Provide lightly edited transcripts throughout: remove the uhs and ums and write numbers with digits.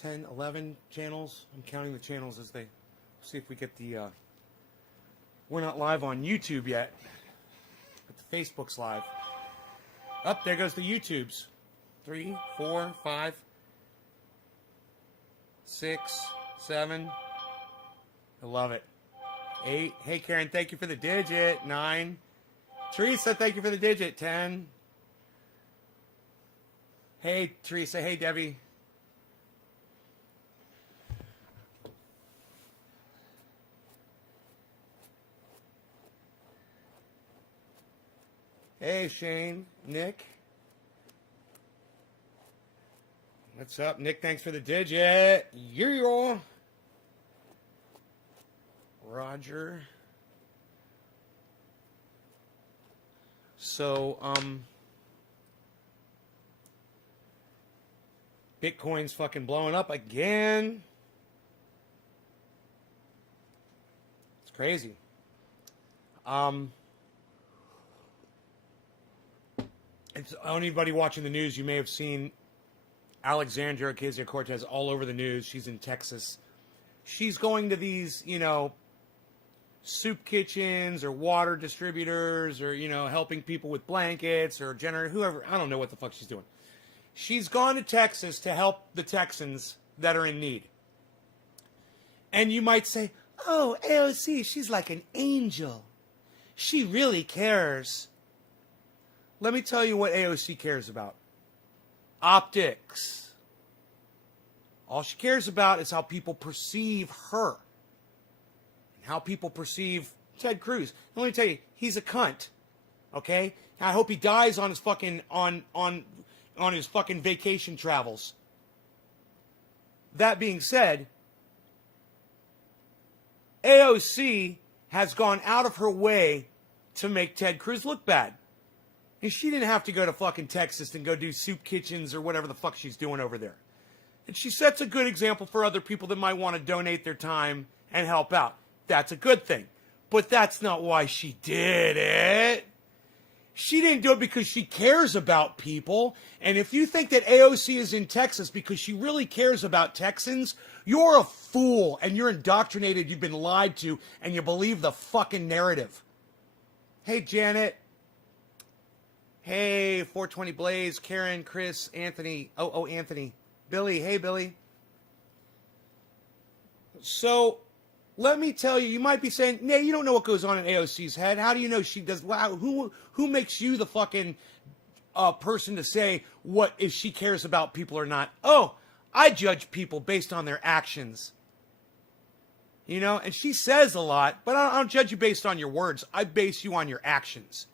10, 11 channels. I'm counting the channels as they... See if we get the... We're not live on YouTube yet. But the Facebook's live. Up, there goes the YouTubes. 3, 4, 5, 6, 7. I love it. 8. Hey, Karen, thank you for the digit. 9. Teresa, thank you for the digit. 10. Hey, Teresa. Hey, Debbie. Hey, Shane. Nick. What's up, Nick? Thanks for the digit. Yeah. Roger. So, Bitcoin's fucking blowing up again. It's crazy. It's anybody watching the news, you may have seen Alexandria Ocasio-Cortez all over the news. She's in Texas. She's going to these, soup kitchens or water distributors or, helping people with blankets or whoever. I don't know what the fuck she's doing. She's gone to Texas to help the Texans that are in need. And you might say, oh, AOC, she's like an angel. She really cares. Let me tell you what AOC cares about. Optics. All she cares about is how people perceive her. And how people perceive Ted Cruz. And let me tell you, he's a cunt. Okay? I hope he dies on his fucking on his fucking vacation travels. That being said, AOC has gone out of her way to make Ted Cruz look bad. And she didn't have to go to fucking Texas and go do soup kitchens or whatever the fuck she's doing over there. And she sets a good example for other people that might want to donate their time and help out. That's a good thing. But that's not why she did it. She didn't do it because she cares about people. And if you think that AOC is in Texas because she really cares about Texans, you're a fool and you're indoctrinated, you've been lied to, and you believe the fucking narrative. Hey, Janet. Hey, 420 Blaze, Karen, Chris, Anthony. Oh, Anthony. Billy. Hey, Billy. So, let me tell you, you might be saying, nah, you don't know what goes on in AOC's head. How do you know she does? Wow, who makes you the fucking person to say what if she cares about people or not? Oh, I judge people based on their actions. And she says a lot, but I don't judge you based on your words. I base you on your actions.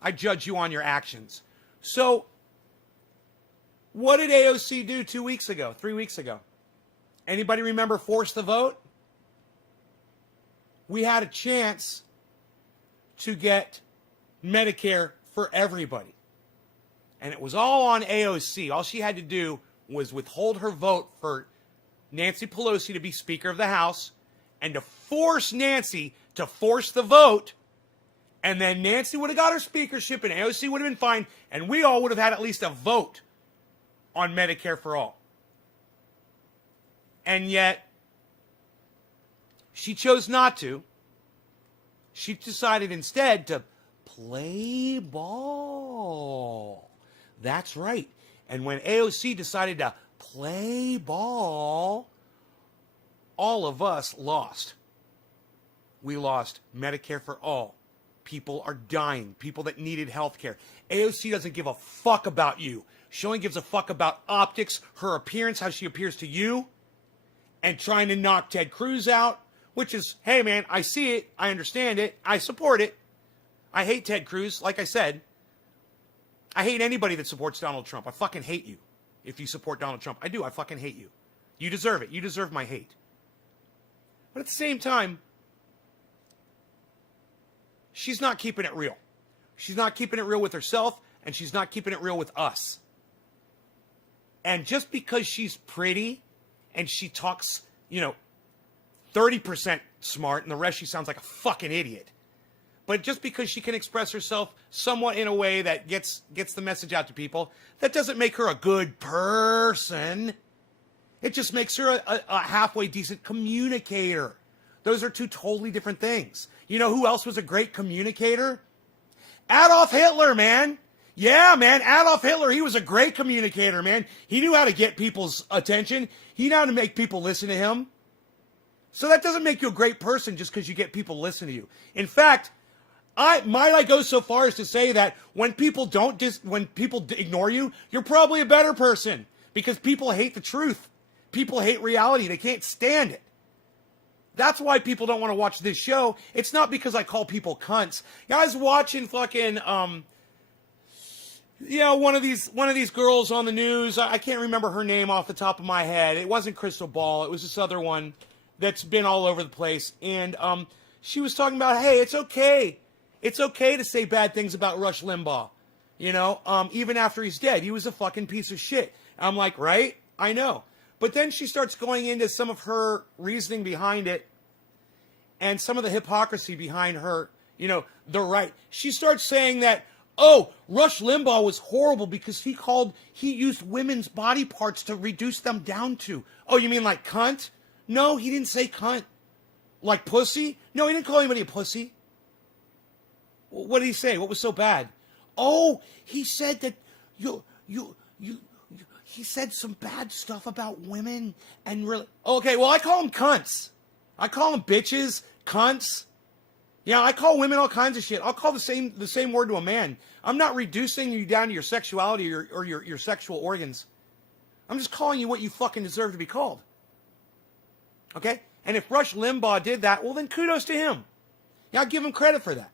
I judge you on your actions. So, what did AOC do 2 weeks ago, 3 weeks ago? Anybody remember Force the Vote? We had a chance to get Medicare for everybody. And it was all on AOC. All she had to do was withhold her vote for Nancy Pelosi to be Speaker of the House and to force Nancy to force the vote. And then Nancy would have got her speakership and AOC would have been fine. And we all would have had at least a vote on Medicare for all. And yet, she chose not to. She decided instead to play ball. That's right. And when AOC decided to play ball, all of us lost. We lost Medicare for all. People are dying. People that needed health care. AOC doesn't give a fuck about you. She only gives a fuck about optics, her appearance, how she appears to you, and trying to knock Ted Cruz out, which is, hey man, I see it, I understand it, I support it. I hate Ted Cruz, like I said. I hate anybody that supports Donald Trump. I fucking hate you if you support Donald Trump. I do, I fucking hate you. You deserve it. You deserve my hate. But at the same time, she's not keeping it real. She's not keeping it real with herself, and she's not keeping it real with us. And just because she's pretty and she talks, 30% smart and the rest she sounds like a fucking idiot. But just because she can express herself somewhat in a way that gets the message out to people, that doesn't make her a good person. It just makes her a halfway decent communicator. Those are two totally different things. You know who else was a great communicator? Adolf Hitler, man. Yeah, man, Adolf Hitler, he was a great communicator, man. He knew how to get people's attention. He knew how to make people listen to him. So that doesn't make you a great person just because you get people to listen to you. In fact, I go so far as to say that when people ignore you, you're probably a better person because people hate the truth. People hate reality. They can't stand it. That's why people don't want to watch this show. It's not because I call people cunts. Guys watching fucking one of these girls on the news. I can't remember her name off the top of my head. It wasn't Crystal Ball. It was this other one that's been all over the place. And she was talking about, hey, it's okay. It's okay to say bad things about Rush Limbaugh. You know, even after he's dead. He was a fucking piece of shit. I'm like, right? I know. But then she starts going into some of her reasoning behind it and some of the hypocrisy behind her, you know, the right. She starts saying that, oh, Rush Limbaugh was horrible because he used women's body parts to reduce them down to. Oh, you mean like cunt? No, he didn't say cunt. Like pussy? No, he didn't call anybody a pussy. What did he say? What was so bad? Oh, he said that he said some bad stuff about women and really. Okay, well, I call them cunts. I call them bitches, cunts. Yeah, I call women all kinds of shit. I'll call the same word to a man. I'm not reducing you down to your sexuality or your sexual organs. I'm just calling you what you fucking deserve to be called. Okay? And if Rush Limbaugh did that, well, then kudos to him. Yeah, I give him credit for that.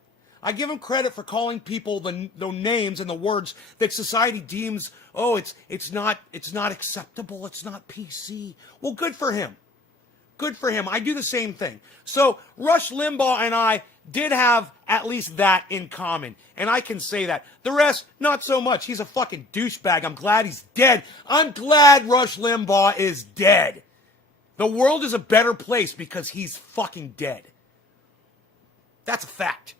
I give him credit for calling people the names and the words that society deems, oh, it's not acceptable, it's not PC. Well, good for him. Good for him. I do the same thing. So Rush Limbaugh and I did have at least that in common. And I can say that. The rest, not so much. He's a fucking douchebag. I'm glad he's dead. I'm glad Rush Limbaugh is dead. The world is a better place because he's fucking dead. That's a fact.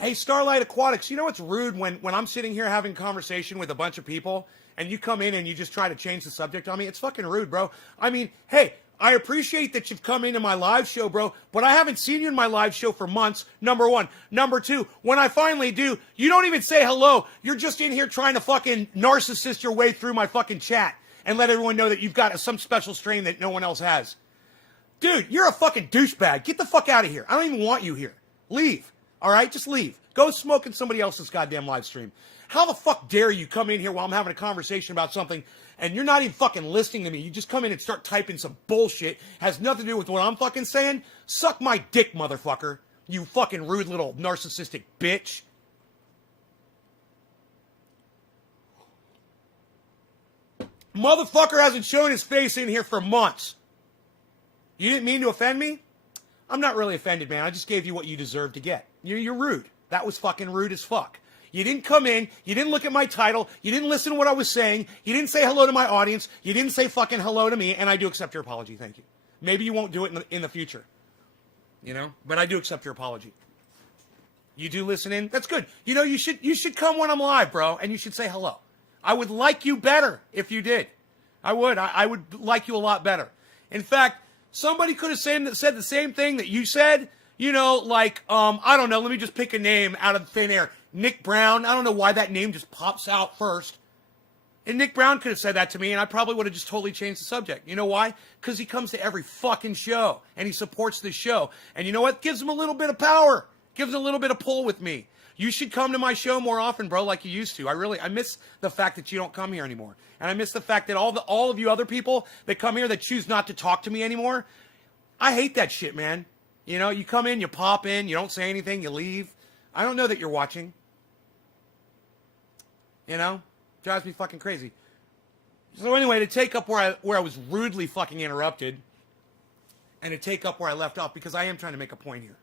Hey, Starlight Aquatics, you know what's rude when I'm sitting here having conversation with a bunch of people and you come in and you just try to change the subject on me? It's fucking rude, bro. I mean, hey, I appreciate that you've come into my live show, bro, but I haven't seen you in my live show for months, number one. Number two, when I finally do, you don't even say hello. You're just in here trying to fucking narcissist your way through my fucking chat and let everyone know that you've got some special strain that no one else has. Dude, you're a fucking douchebag. Get the fuck out of here. I don't even want you here. Leave. All right, just leave. Go smoke in somebody else's goddamn live stream. How the fuck dare you come in here while I'm having a conversation about something and you're not even fucking listening to me? You just come in and start typing some bullshit. Has nothing to do with what I'm fucking saying. Suck my dick, motherfucker. You fucking rude little narcissistic bitch. Motherfucker hasn't shown his face in here for months. You didn't mean to offend me? I'm not really offended, man. I just gave you what you deserve to get. You're rude. That was fucking rude as fuck. You didn't come in. You didn't look at my title. You didn't listen to what I was saying. You didn't say hello to my audience. You didn't say fucking hello to me, and I do accept your apology. Thank you. Maybe you won't do it in the future. You know? But I do accept your apology. You do listen in? That's good. You know, you should come when I'm live, bro, and you should say hello. I would like you better if you did. I would. I would like you a lot better. In fact, somebody could have said the same thing that you said. You know, like, I don't know, let me just pick a name out of thin air. Nick Brown. I don't know why that name just pops out first. And Nick Brown could have said that to me, and I probably would have just totally changed the subject. You know why? Because he comes to every fucking show, and he supports this show. And you know what? Gives him a little bit of power. Gives him a little bit of pull with me. You should come to my show more often, bro, like you used to. I miss the fact that you don't come here anymore. And I miss the fact that all of you other people that come here that choose not to talk to me anymore, I hate that shit, man. You know, you come in, you pop in, you don't say anything, you leave. I don't know that you're watching. You know? Drives me fucking crazy. So anyway, to take up where I was rudely fucking interrupted, and to take up where I left off, because I am trying to make a point here.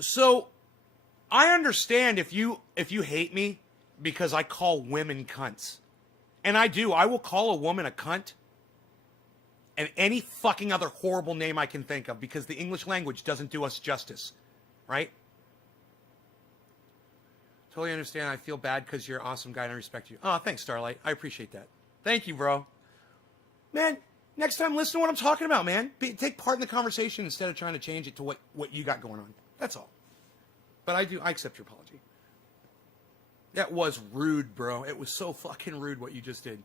So, I understand if you hate me because I call women cunts. And I do. I will call a woman a cunt. and any fucking other horrible name I can think of, because the English language doesn't do us justice, right? Totally understand. I feel bad because you're an awesome guy and I respect you. Oh, thanks, Starlight. I appreciate that. Thank you, bro. Man, next time listen to what I'm talking about, man. Take part in the conversation instead of trying to change it to what you got going on. That's all. But I accept your apology. That was rude, bro. It was so fucking rude what you just did.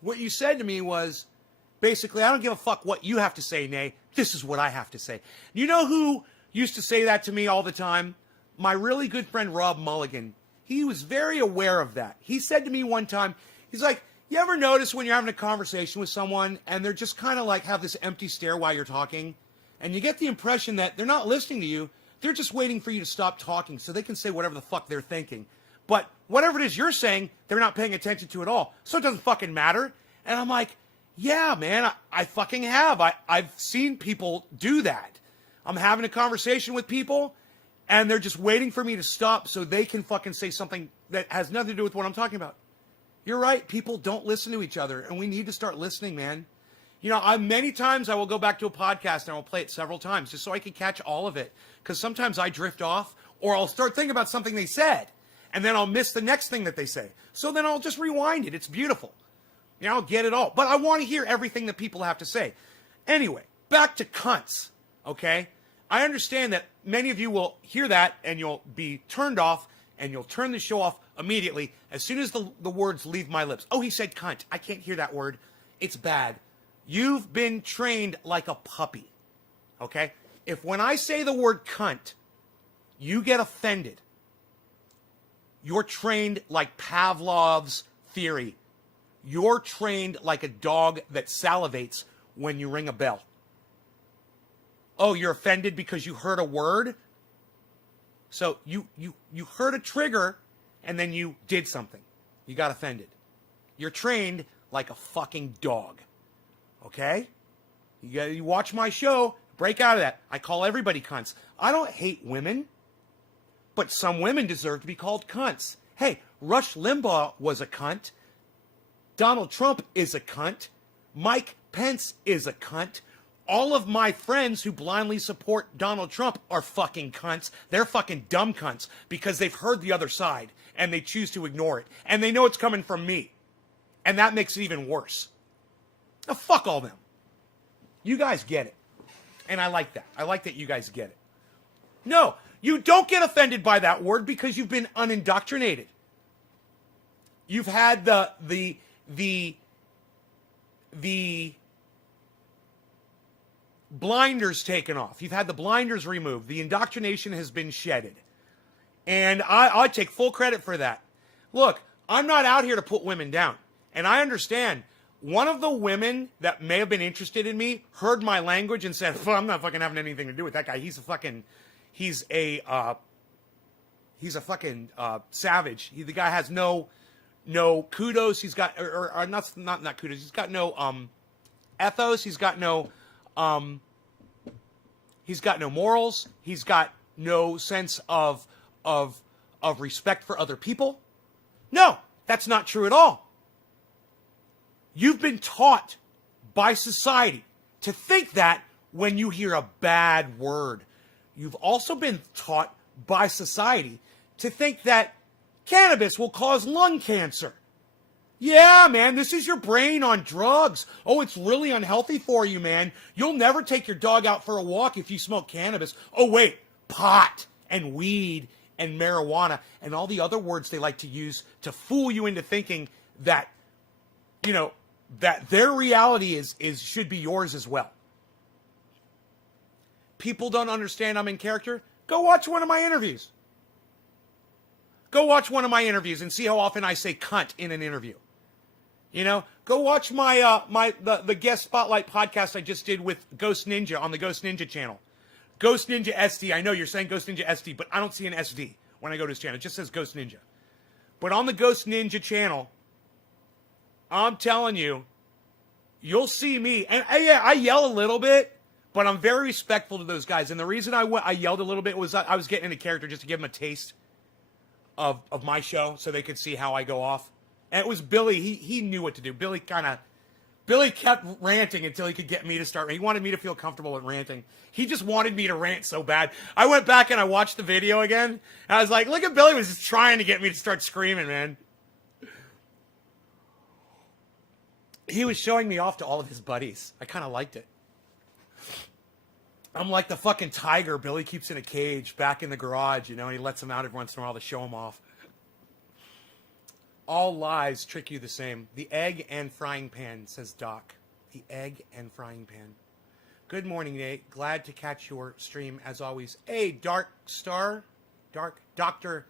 What you said to me was, basically, I don't give a fuck what you have to say, Nay. This is what I have to say. You know who used to say that to me all the time? My really good friend, Rob Mulligan. He was very aware of that. He said to me one time, he's like, you ever notice when you're having a conversation with someone and they're just kind of like have this empty stare while you're talking? And you get the impression that they're not listening to you. They're just waiting for you to stop talking so they can say whatever the fuck they're thinking. But whatever it is you're saying, they're not paying attention to at all. So it doesn't fucking matter. And I'm like, yeah, man, I fucking have. I've seen people do that. I'm having a conversation with people and they're just waiting for me to stop so they can fucking say something that has nothing to do with what I'm talking about. You're right. People don't listen to each other and we need to start listening, man. You know, many times I will go back to a podcast and I will play it several times just so I can catch all of it. Because sometimes I drift off or I'll start thinking about something they said and then I'll miss the next thing that they say. So then I'll just rewind it. It's beautiful. You know, I'll get it all. But I want to hear everything that people have to say. Anyway, back to cunts, okay? I understand that many of you will hear that and you'll be turned off and you'll turn the show off immediately as soon as the words leave my lips. Oh, he said cunt. I can't hear that word. It's bad. You've been trained like a puppy, okay? If when I say the word cunt, you get offended, you're trained like Pavlov's theory. You're trained like a dog that salivates when you ring a bell. Oh, you're offended because you heard a word? So you heard a trigger and then you did something. You got offended. You're trained like a fucking dog. Okay? You watch my show, break out of that. I call everybody cunts. I don't hate women, but some women deserve to be called cunts. Hey, Rush Limbaugh was a cunt. Donald Trump is a cunt. Mike Pence is a cunt. All of my friends who blindly support Donald Trump are fucking cunts. They're fucking dumb cunts because they've heard the other side and they choose to ignore it. And they know it's coming from me. And that makes it even worse. Now, fuck all them. You guys get it. And I like that. I like that you guys get it. No, you don't get offended by that word because you've been unindoctrinated. You've had the blinders taken off. You've had the blinders removed. The indoctrination has been shedded. And I take full credit for that. Look, I'm not out here to put women down. And I understand. One of the women that may have been interested in me heard my language and said, well, I'm not fucking having anything to do with that guy. He's a fucking savage. The guy has no kudos. He's got, or not kudos. He's got no ethos. He's got no morals. He's got no sense of respect for other people. No, that's not true at all. You've been taught by society to think that when you hear a bad word. You've also been taught by society to think that cannabis will cause lung cancer. Yeah, man, this is your brain on drugs. Oh, it's really unhealthy for you, man. You'll never take your dog out for a walk if you smoke cannabis. Oh, wait, pot and weed and marijuana and all the other words they like to use to fool you into thinking that, you know, that their reality should be yours as well. People don't understand I'm in character. Go watch one of my interviews. Go watch one of my interviews and see how often I say cunt in an interview. You know, go watch the guest spotlight podcast I just did with Ghost Ninja on the Ghost Ninja channel. Ghost Ninja SD. I know you're saying Ghost Ninja SD, but I don't see an SD when I go to his channel. It just says Ghost Ninja. But on the Ghost Ninja channel, I'm telling you, you'll see me. And I yell a little bit, but I'm very respectful to those guys. And the reason I yelled a little bit was I was getting into character just to give them a taste of my show so they could see how I go off. And it was Billy. He knew what to do. Billy kind of Billy kept ranting until he could get me to start. He wanted me to feel comfortable with ranting. He just wanted me to rant so bad. I went back and I watched the video again. And I was like, look at Billy was just trying to get me to start screaming, man. He was showing me off to all of his buddies. I kind of liked it. I'm like the fucking tiger Billy keeps in a cage back in the garage, you know, and he lets them out every once in a while to show him off. All lies trick you the same. The egg and frying pan, says Doc. The egg and frying pan. Good morning, Nate. Glad to catch your stream as always. Hey, Dark Star. Dr.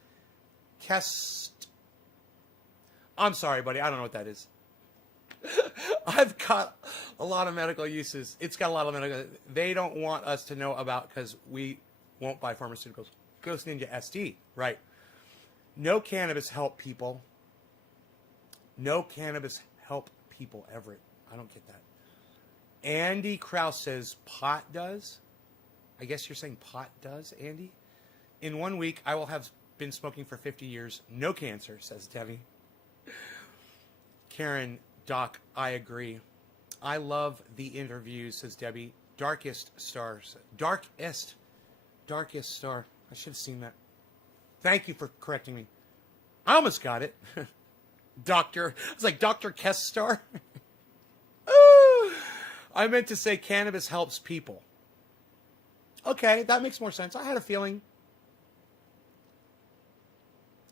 Kest. I'm sorry, buddy. I don't know what that is. I've got a lot of medical uses. It's got a lot of medical. They don't want us to know about because we won't buy pharmaceuticals. Ghost Ninja SD. Right. No cannabis help people. No cannabis help people, Everett. I don't get that. Andy Krause says pot does. I guess you're saying pot does, Andy? In 1 week, I will have been smoking for 50 years. No cancer, says Debbie. Karen, Doc, I agree. I love the interviews, says Debbie. Darkest stars. Darkest star. I should have seen that. Thank you for correcting me. I almost got it. Doctor. It's like Dr. Kestar. I meant to say cannabis helps people. Okay, that makes more sense. I had a feeling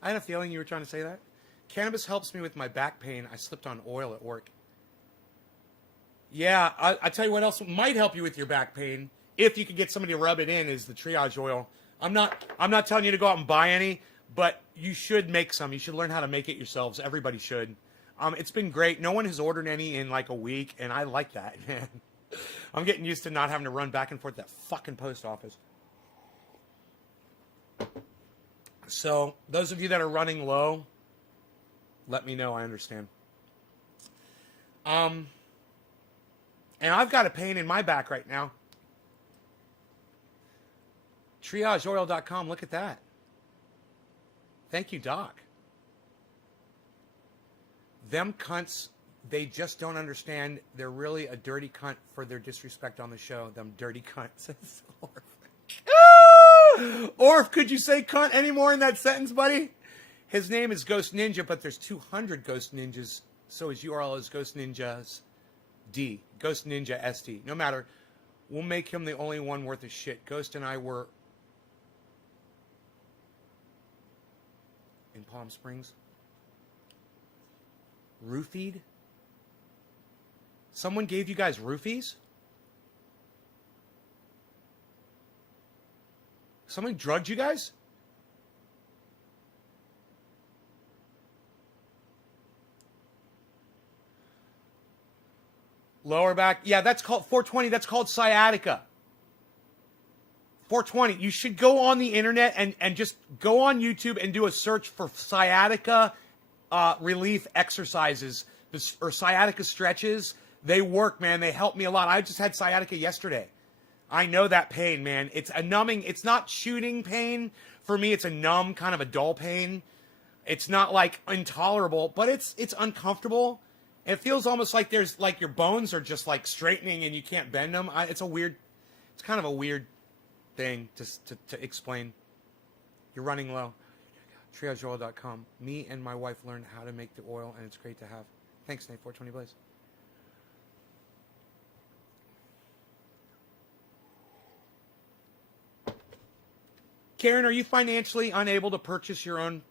you were trying to say that. Cannabis helps me with my back pain. I slipped on oil at work. Yeah, I tell you what else might help you with your back pain, if you could get somebody to rub it in, is the triage oil. I'm not telling you to go out and buy any, but you should make some. You should learn how to make it yourselves. Everybody should. It's been great. No one has ordered any in like a week, and I like that, man. I'm getting used to not having to run back and forth to that fucking post office. So, those of you that are running low, let me know. I understand. And I've got a pain in my back right now. TriageOil.com. Look at that. Thank you, Doc. Them cunts, they just don't understand. They're really a dirty cunt for their disrespect on the show. Them dirty cunts. Orf, could you say cunt anymore in that sentence, buddy? His name is Ghost Ninja, but there's 200 Ghost Ninjas. So his URL is Ghost Ninjas D. Ghost Ninja SD. No matter. We'll make him the only one worth of shit. Ghost and I were in Palm Springs. Roofied? Someone gave you guys roofies? Someone drugged you guys? Lower back. Yeah, that's called 420. That's called sciatica. 420. You should go on the internet and just go on YouTube and do a search for sciatica relief exercises or sciatica stretches. They work, man. They help me a lot. I just had sciatica yesterday. I know that pain, man. It's a numbing. It's not shooting pain. For me, it's a numb, kind of a dull pain. It's not like intolerable, but it's uncomfortable. It feels almost like there's like your bones are just like straightening and you can't bend them. It's kind of a weird thing to explain. You're running low. TriageOil.com. Me and my wife learned how to make the oil, and it's great to have. Thanks, Nate. 420 Blaze. Karen, are you financially unable to purchase your own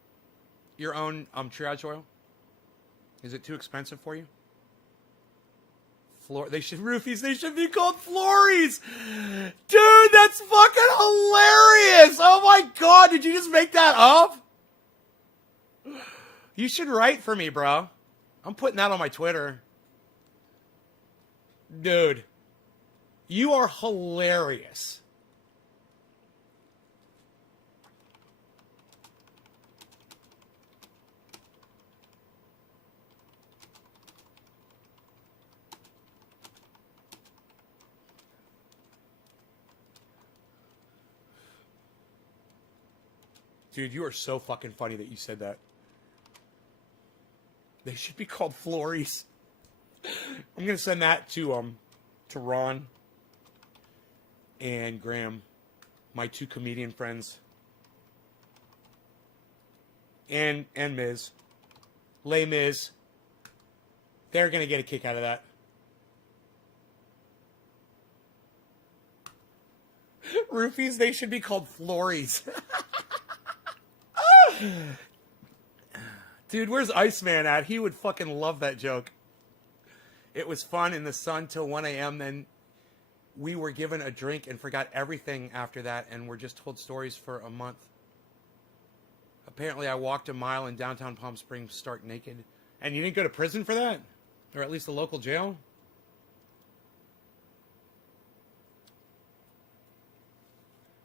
triage oil? Is it too expensive for you? They should roofies. They should be called Flories. Dude, that's fucking hilarious. Oh my God. Did you just make that up? You should write for me, bro. I'm putting that on my Twitter. Dude, you are hilarious. Dude, you are so fucking funny that you said that. They should be called Flories. I'm gonna send that to Ron and Graham, my two comedian friends, and Miz, Les Miz. They're gonna get a kick out of that. Roofies, they should be called Flories. Dude, where's Iceman at? He would fucking love that joke. It was fun in the sun till 1 a.m. Then we were given a drink and forgot everything after that, and were just told stories for a month. Apparently, I walked a mile in downtown Palm Springs stark naked. And you didn't go to prison for that? Or at least a local jail?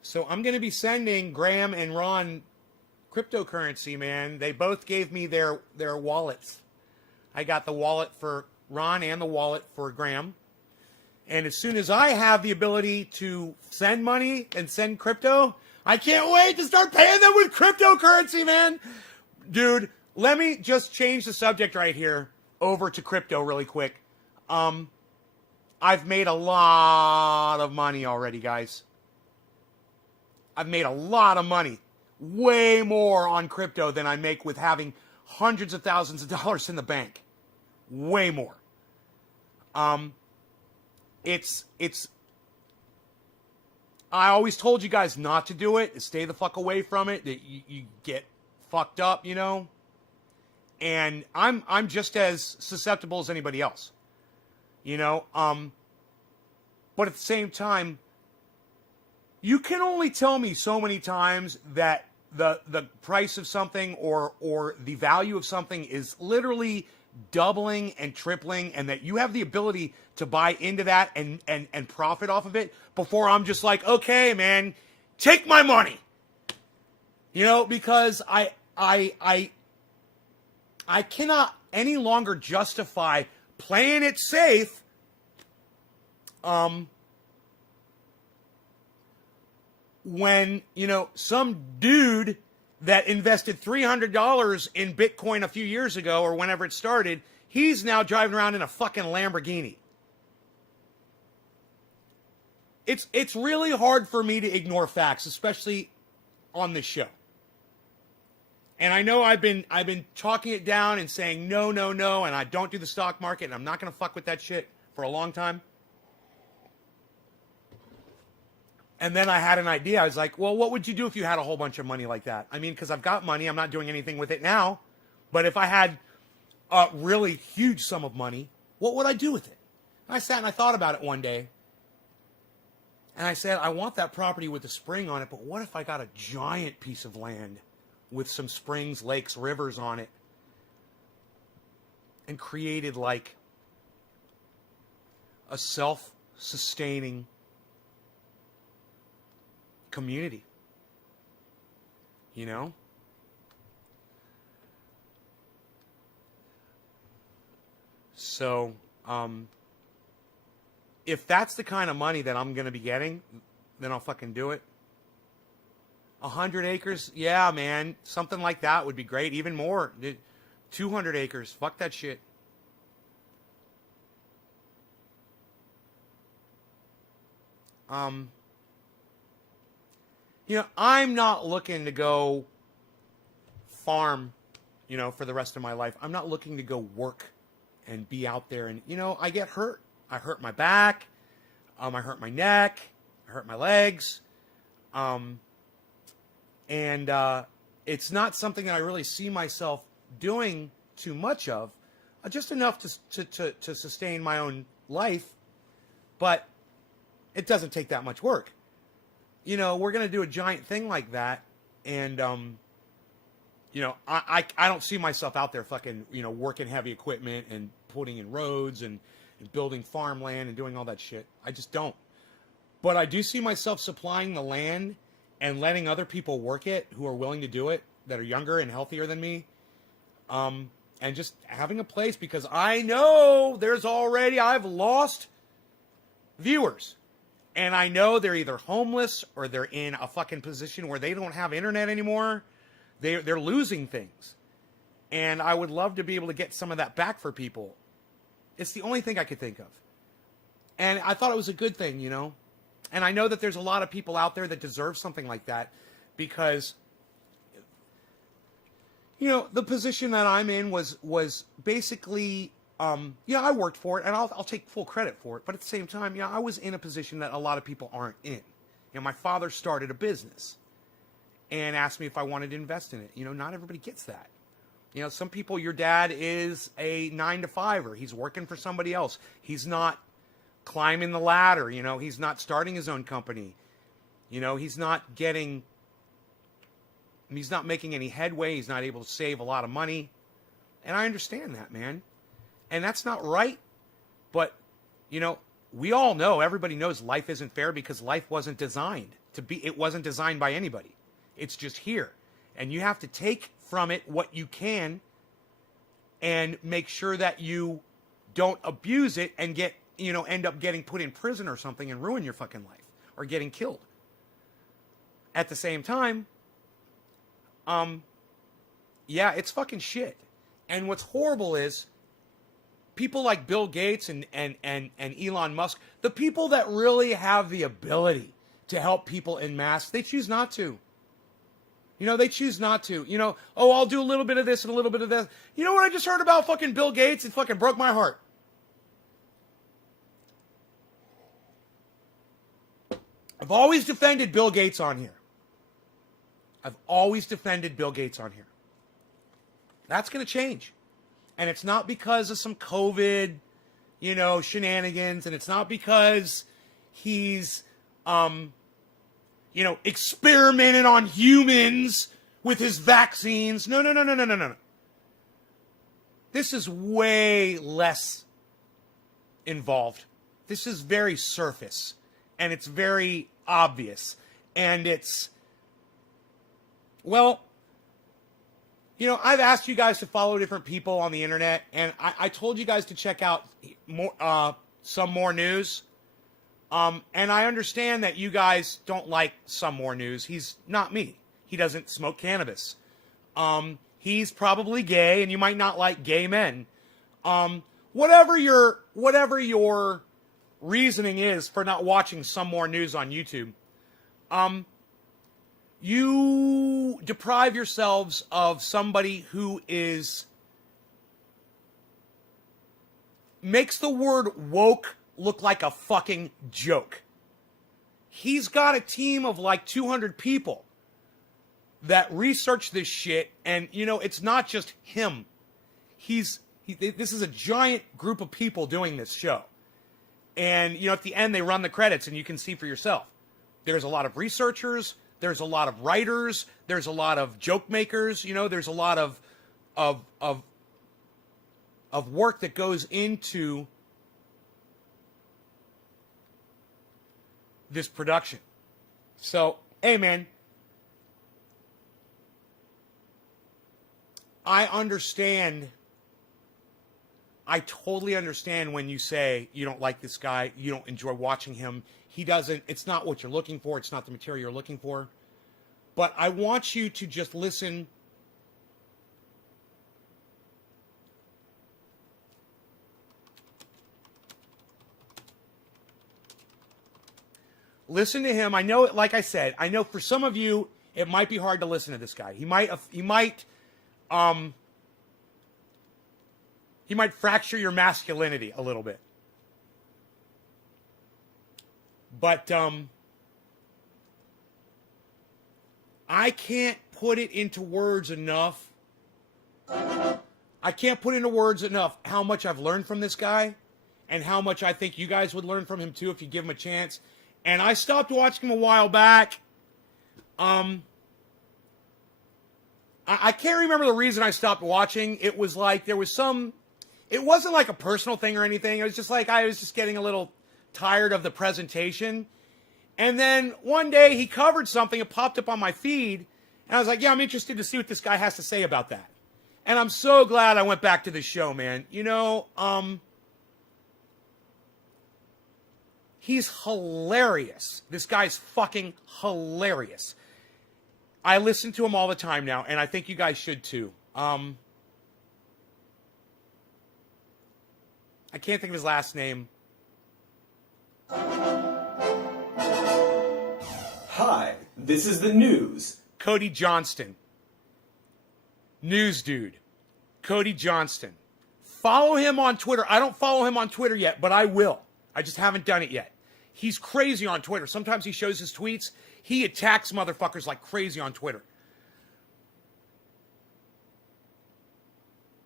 So I'm going to be sending Graham and Ron cryptocurrency, man. They both gave me their wallets. I got the wallet for Ron and the wallet for Graham. And as soon as I have the ability to send money and send crypto, I can't wait to start paying them with cryptocurrency, man. Dude, let me just change the subject right here over to crypto really quick. I've made a lot of money already, guys. I've made a lot of money. Way more on crypto than I make with having hundreds of thousands of dollars in the bank. Way more. It's I always told you guys not to do it. Stay the fuck away from it. That you get fucked up, you know. And I'm just as susceptible as anybody else, you know. But at the same time, you can only tell me so many times that the price of something or the value of something is literally doubling and tripling, and that you have the ability to buy into that and profit off of it before I'm just like, okay, man, take my money. You know, because I cannot any longer justify playing it safe when, you know, some dude that invested $300 in Bitcoin a few years ago or whenever it started, he's now driving around in a fucking Lamborghini. It's really hard for me to ignore facts, especially on this show. And I know I've been talking it down and saying no, and I don't do the stock market, and I'm not going to fuck with that shit for a long time. And then I had an idea. I was like, well, what would you do if you had a whole bunch of money like that? I mean, because I've got money. I'm not doing anything with it now. But if I had a really huge sum of money, what would I do with it? And I sat and I thought about it one day. And I said, I want that property with a spring on it, but what if I got a giant piece of land with some springs, lakes, rivers on it, and created like a self-sustaining community, you know? So, if that's the kind of money that I'm going to be getting, then I'll fucking do it. 100 acres? Yeah, man. Something like that would be great. Even more. 200 acres. Fuck that shit. You know, I'm not looking to go farm, you know, for the rest of my life. I'm not looking to go work and be out there. And, you know, I get hurt. I hurt my back. I hurt my neck. I hurt my legs. And it's not something that I really see myself doing too much of. Just enough to sustain my own life. But it doesn't take that much work. You know, we're going to do a giant thing like that. And, you know, I don't see myself out there fucking, you know, working heavy equipment and putting in roads and building farmland and doing all that shit. I just don't. But I do see myself supplying the land and letting other people work it who are willing to do it, that are younger and healthier than me. And just having a place, because I know I've lost viewers. And I know they're either homeless or they're in a fucking position where they don't have internet anymore. They're losing things. And I would love to be able to get some of that back for people. It's the only thing I could think of. And I thought it was a good thing, you know. And I know that there's a lot of people out there that deserve something like that because, you know, the position that I'm in was basically, I worked for it, and I'll take full credit for it. But at the same time, I was in a position that a lot of people aren't in. You know, my father started a business and asked me if I wanted to invest in it. You know, not everybody gets that. You know, some people, your dad is a 9-to-5er. He's working for somebody else. He's not climbing the ladder. You know, he's not starting his own company. You know, he's not making any headway. He's not able to save a lot of money. And I understand that, man. And that's not right. But, you know, we all know, everybody knows life isn't fair because life wasn't designed to be, it wasn't designed by anybody. It's just here. And you have to take from it what you can and make sure that you don't abuse it and end up getting put in prison or something and ruin your fucking life or getting killed. At the same time, it's fucking shit. And what's horrible is people like Bill Gates and Elon Musk, the people that really have the ability to help people en masse, they choose not to. You know, they choose not to. You know, I'll do a little bit of this and a little bit of that. You know what I just heard about fucking Bill Gates? It fucking broke my heart. I've always defended Bill Gates on here. That's going to change. And it's not because of some COVID, shenanigans. And it's not because he's, experimented on humans with his vaccines. No. This is way less involved. This is very surface. And it's very obvious. And it's, I've asked you guys to follow different people on the internet, and I told you guys to check out some more news. And I understand that you guys don't like some more news. He's not me. He doesn't smoke cannabis. He's probably gay, and you might not like gay men. Whatever your reasoning is for not watching some more news on YouTube, you deprive yourselves of somebody who makes the word woke look like a fucking joke. He's got a team of like 200 people that research this shit, and it's not just him. This is a giant group of people doing this show. And at the end they run the credits and you can see for yourself. There's a lot of researchers, there's a lot of writers, there's a lot of joke makers, there's a lot of work that goes into this production. So, hey man, I totally understand when you say you don't like this guy, you don't enjoy watching him. It's not what you're looking for, it's not the material you're looking for. But I want you to just listen. Listen to him. I know, like I said, I know for some of you, it might be hard to listen to this guy. He might fracture your masculinity a little bit. But I can't put it into words enough. How much I've learned from this guy and how much I think you guys would learn from him too if you give him a chance. And I stopped watching him a while back. I can't remember the reason I stopped watching. It was like it wasn't like a personal thing or anything. It was just like I was just getting a little tired of the presentation. And then one day he covered something, it popped up on my feed, and I was like, yeah, I'm interested to see what this guy has to say about that. And I'm so glad I went back to this show, man. He's hilarious. This guy's fucking hilarious. I listen to him all the time now, and I think you guys should too. I can't think of his last name. Hi, this is the news. Cody Johnston. News dude. Cody Johnston. Follow him on Twitter. I don't follow him on Twitter yet, but I will. I just haven't done it yet. He's crazy on Twitter. Sometimes he shows his tweets. He attacks motherfuckers like crazy on Twitter.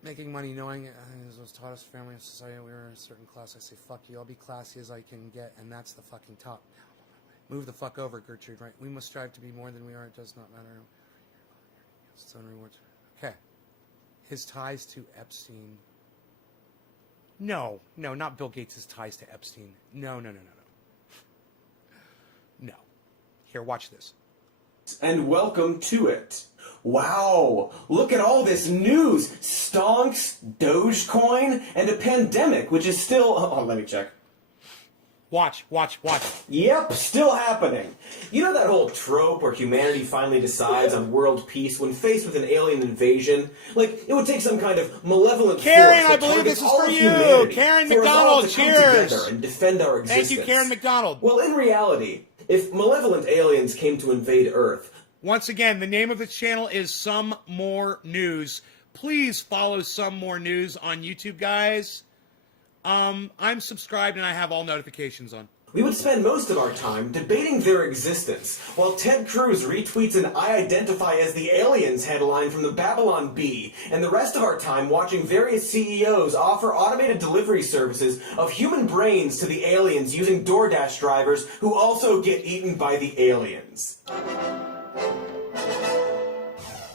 Making money knowing as was taught us family and society, we were in a certain class. I say, fuck you, I'll be classy as I can get, and that's the fucking top. Move the fuck over, Gertrude, right? We must strive to be more than we are. It does not matter. Its own rewards. Okay. His ties to Epstein. No, not Bill Gates' ties to Epstein. No. No. Here, watch this. And welcome to it. Wow, look at all this news. Stonks, Dogecoin, and a pandemic, which is still... Oh, let me check. Watch. Yep, still happening. You know that whole trope where humanity finally decides on world peace when faced with an alien invasion? Like, it would take some kind of malevolent Karen, force I that believe targets this is all for of you. humanity Karen for us all McDonald, to come cheers. together and defend our existence. Thank you, Karen McDonald. Well, in reality, if malevolent aliens came to invade Earth... Once again, the name of this channel is Some More News. Please follow Some More News on YouTube, guys. I'm subscribed and I have all notifications on. We would spend most of our time debating their existence, while Ted Cruz retweets an "I identify as the aliens" headline from the Babylon Bee, and the rest of our time watching various CEOs offer automated delivery services of human brains to the aliens using DoorDash drivers who also get eaten by the aliens.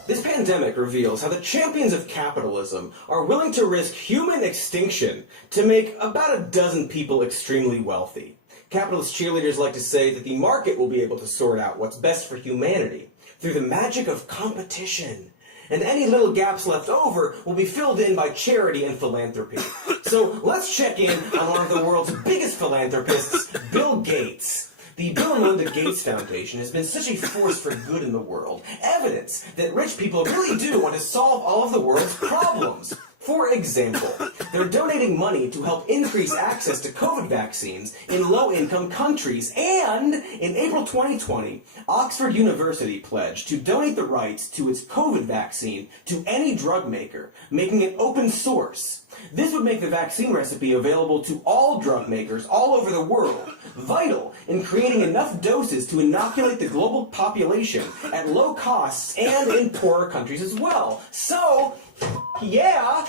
This pandemic reveals how the champions of capitalism are willing to risk human extinction to make about a dozen people extremely wealthy. Capitalist cheerleaders like to say that the market will be able to sort out what's best for humanity through the magic of competition. And any little gaps left over will be filled in by charity and philanthropy. So let's check in on one of the world's biggest philanthropists, Bill Gates. The Bill and Melinda Gates Foundation has been such a force for good in the world, evidence that rich people really do want to solve all of the world's problems. For example, they're donating money to help increase access to COVID vaccines in low-income countries. And in April 2020, Oxford University pledged to donate the rights to its COVID vaccine to any drug maker, making it open source. This would make the vaccine recipe available to all drug makers all over the world, vital in creating enough doses to inoculate the global population at low costs and in poorer countries as well. So, yeah,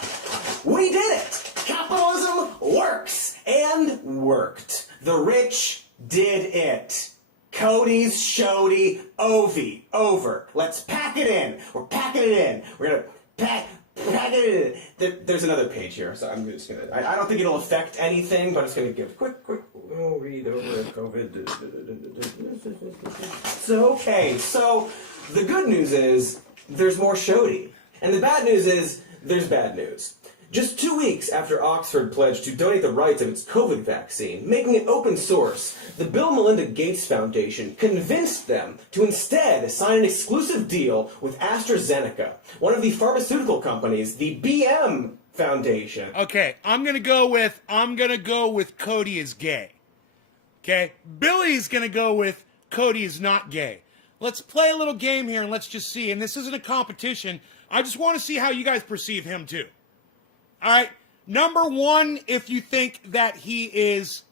we did it! Capitalism works! And worked. The rich did it. Cody's Shody Ovi. Over. Let's pack it in. We're packing it in. We're gonna pack it in. There's another page here, so I'm just gonna... I don't think it'll affect anything, but I'm just gonna give a quick read over COVID. So the good news is there's more Shody. And the bad news is there's bad news. Just 2 weeks after Oxford pledged to donate the rights of its COVID vaccine, making it open source, the Bill and Melinda Gates Foundation convinced them to instead sign an exclusive deal with AstraZeneca, one of the pharmaceutical companies, the BM Foundation. Okay, I'm gonna go with Cody is gay. Okay, Billy's gonna go with Cody is not gay. Let's play a little game here and let's just see. And this isn't a competition. I just want to see how you guys perceive him too. All right. Number one, if you think that he is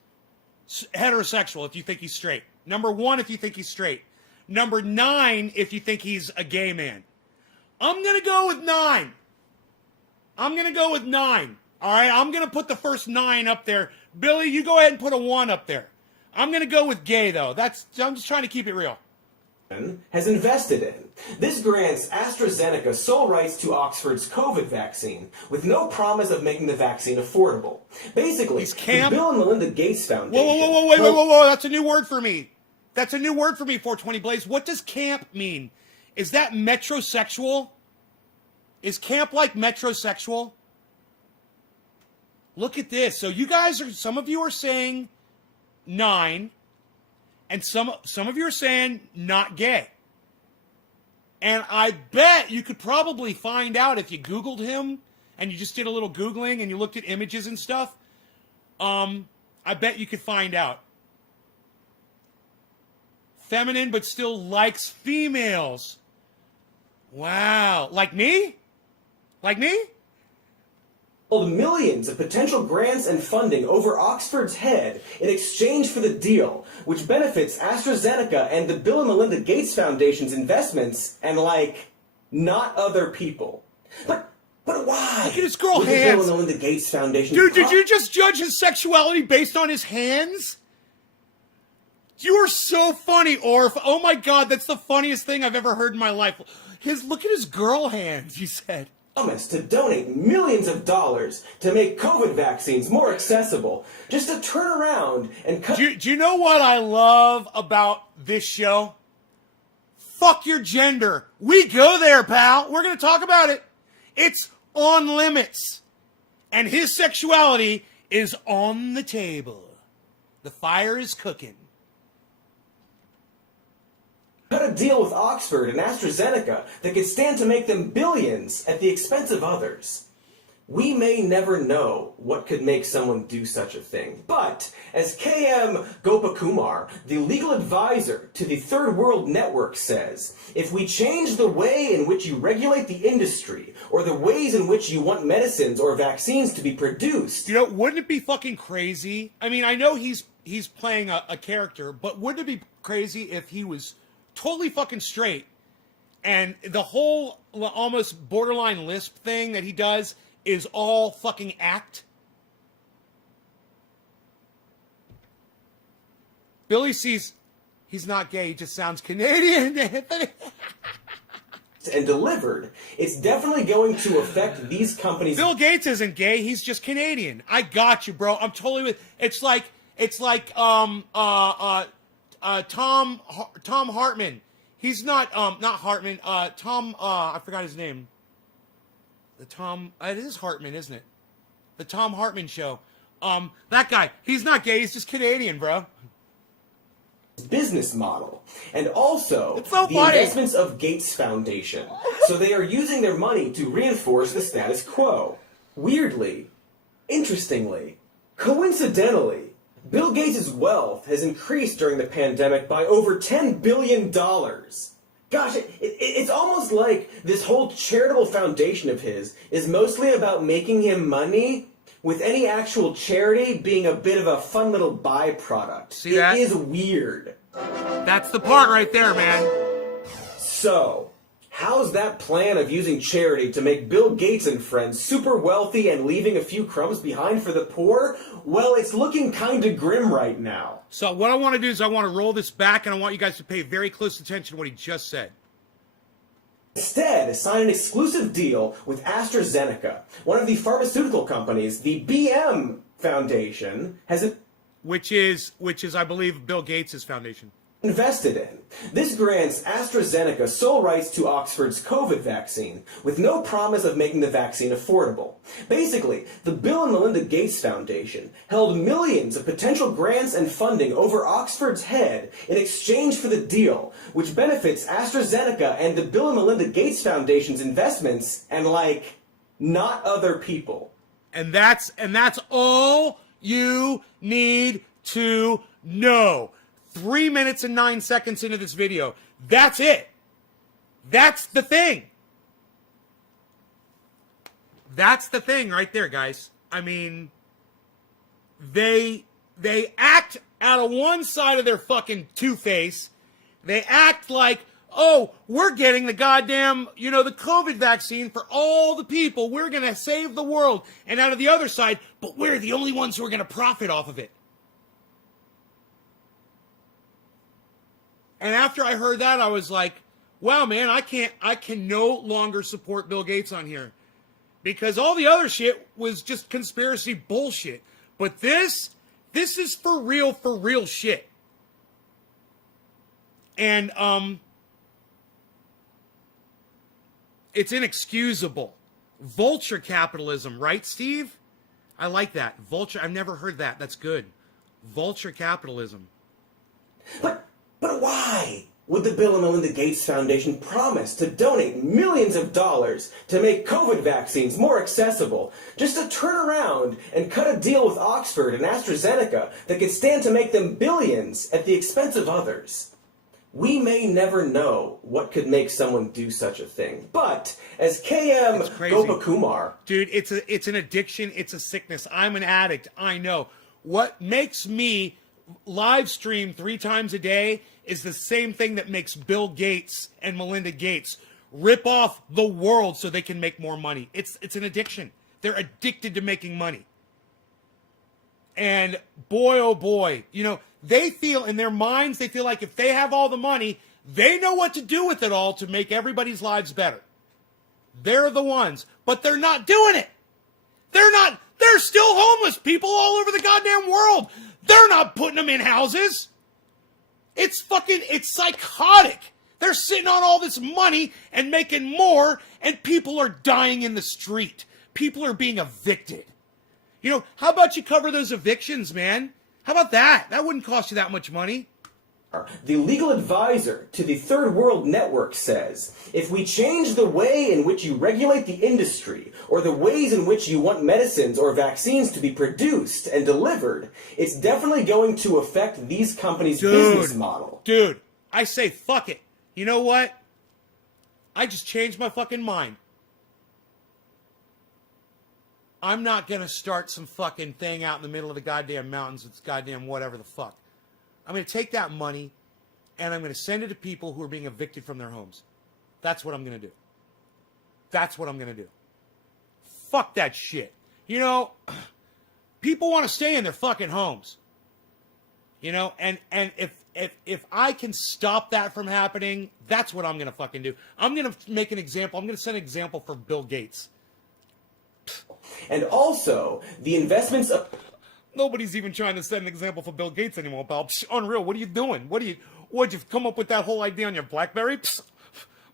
heterosexual, if you think he's straight. Number one, if you think he's straight. Number 9, if you think he's a gay man. I'm going to go with 9. I'm going to go with 9. All right. I'm going to put the first 9 up there. Billy, you go ahead and put a 1 up there. I'm going to go with gay, though. I'm just trying to keep it real. Has invested in. This grants AstraZeneca sole rights to Oxford's COVID vaccine, with no promise of making the vaccine affordable. Basically, the Bill and Melinda Gates Foundation... Whoa, that's a new word for me. That's a new word for me, 420 Blaze. What does camp mean? Is that metrosexual? Is camp like metrosexual? Look at this. So some of you are saying 9... And some of you are saying not gay. And I bet you could probably find out if you Googled him and you just did a little Googling and you looked at images and stuff. I bet you could find out. Feminine, but still likes females. Wow. Like me? Like me? Millions of potential grants and funding over Oxford's head in exchange for the deal, which benefits AstraZeneca and the Bill and Melinda Gates Foundation's investments and, like, not other people. But why? Look at his girl Would hands. The Bill and Melinda Gates Foundation. Dude, did you just judge his sexuality based on his hands? You are so funny, Orf. Oh my God, that's the funniest thing I've ever heard in my life. Look at his girl hands, you said. Promised to donate millions of dollars to make COVID vaccines more accessible, just to turn around and cut. Do you know what I love about this show? Fuck your gender. We go there, pal. We're going to talk about it. It's on limits. And his sexuality is on the table. The fire is cooking. Cut a deal with Oxford and AstraZeneca that could stand to make them billions at the expense of others. We may never know what could make someone do such a thing, but as KM Gopakumar, the legal advisor to the Third World Network, says, if we change the way in which you regulate the industry or the ways in which you want medicines or vaccines to be produced... You know, wouldn't it be fucking crazy? I mean, I know he's playing a character, but wouldn't it be crazy if he was totally fucking straight and the whole almost borderline lisp thing that he does is all fucking act? Billy sees he's not gay, he just sounds Canadian. and delivered, it's definitely going to affect these companies. Bill Gates isn't gay, he's just Canadian. I got you, bro. I'm totally with. It's like Tom Hartman. He's not Hartman. Tom. I forgot his name. It is Hartman, isn't it? The Tom Hartman show. That guy. He's not gay. He's just Canadian, bro. Business model, and also it's so the funny. Investments of Gates Foundation. So they are using their money to reinforce the status quo. Weirdly, interestingly, coincidentally, Bill Gates' wealth has increased during the pandemic by over $10 billion. Gosh, it's almost like this whole charitable foundation of his is mostly about making him money, with any actual charity being a bit of a fun little byproduct. See that? It is weird. That's the part right there, man. So, how's that plan of using charity to make Bill Gates and friends super wealthy and leaving a few crumbs behind for the poor? Well, it's looking kinda grim right now. So what I want to do is I want to roll this back and I want you guys to pay very close attention to what he just said. Instead, sign an exclusive deal with AstraZeneca, one of the pharmaceutical companies the BM Foundation has which is I believe Bill Gates' foundation. Invested in. This grants AstraZeneca sole rights to Oxford's COVID vaccine, with no promise of making the vaccine affordable. Basically, the Bill and Melinda Gates Foundation held millions of potential grants and funding over Oxford's head in exchange for the deal, which benefits AstraZeneca and the Bill and Melinda Gates Foundation's investments and, like, not other people. And that's all you need to know. 3 minutes and 9 seconds into this video. That's it. That's the thing. That's the thing right there, guys. I mean, they act out of one side of their fucking two-face. They act like, oh, we're getting the goddamn, the COVID vaccine for all the people. We're going to save the world. And out of the other side, but we're the only ones who are going to profit off of it. And after I heard that, I was like, wow, man, I can no longer support Bill Gates on here. Because all the other shit was just conspiracy bullshit. But this is for real shit. And, it's inexcusable. Vulture capitalism, right, Steve? I like that. Vulture, I've never heard that. That's good. Vulture capitalism. But why? Would the Bill and Melinda Gates Foundation promise to donate millions of dollars to make COVID vaccines more accessible, just to turn around and cut a deal with Oxford and AstraZeneca that could stand to make them billions at the expense of others? We may never know what could make someone do such a thing, but as KM Gopakumar... Dude, it's an addiction, it's a sickness. I'm an addict, I know. What makes me live stream 3 times a day is the same thing that makes Bill Gates and Melinda Gates rip off the world so they can make more money. It's an addiction. They're addicted to making money. And boy, oh boy, you know, they feel in their minds, they feel like if they have all the money, they know what to do with it all to make everybody's lives better. They're the ones, but they're not doing it. They're still homeless people all over the goddamn world. They're not putting them in houses. It's psychotic. They're sitting on all this money and making more, and people are dying in the street. People are being evicted. You know, how about you cover those evictions, man? How about that? That wouldn't cost you that much money. The legal advisor to the Third World Network says, if we change the way in which you regulate the industry, or the ways in which you want medicines or vaccines to be produced and delivered, it's definitely going to affect these companies' business model. Dude, I say fuck it. You know what? I just changed my fucking mind. I'm not going to start some fucking thing out in the middle of the goddamn mountains with goddamn whatever the fuck. I'm going to take that money and I'm going to send it to people who are being evicted from their homes. That's what I'm going to do. That's what I'm going to do. Fuck that shit. You know, people want to stay in their fucking homes. You know, and if I can stop that from happening, that's what I'm going to fucking do. I'm going to make an example. I'm going to set an example for Bill Gates. And also, the investments of... Nobody's even trying to set an example for Bill Gates anymore, pal. Psh, unreal. What are you doing? What'd you come up with that whole idea on your BlackBerry? Psh,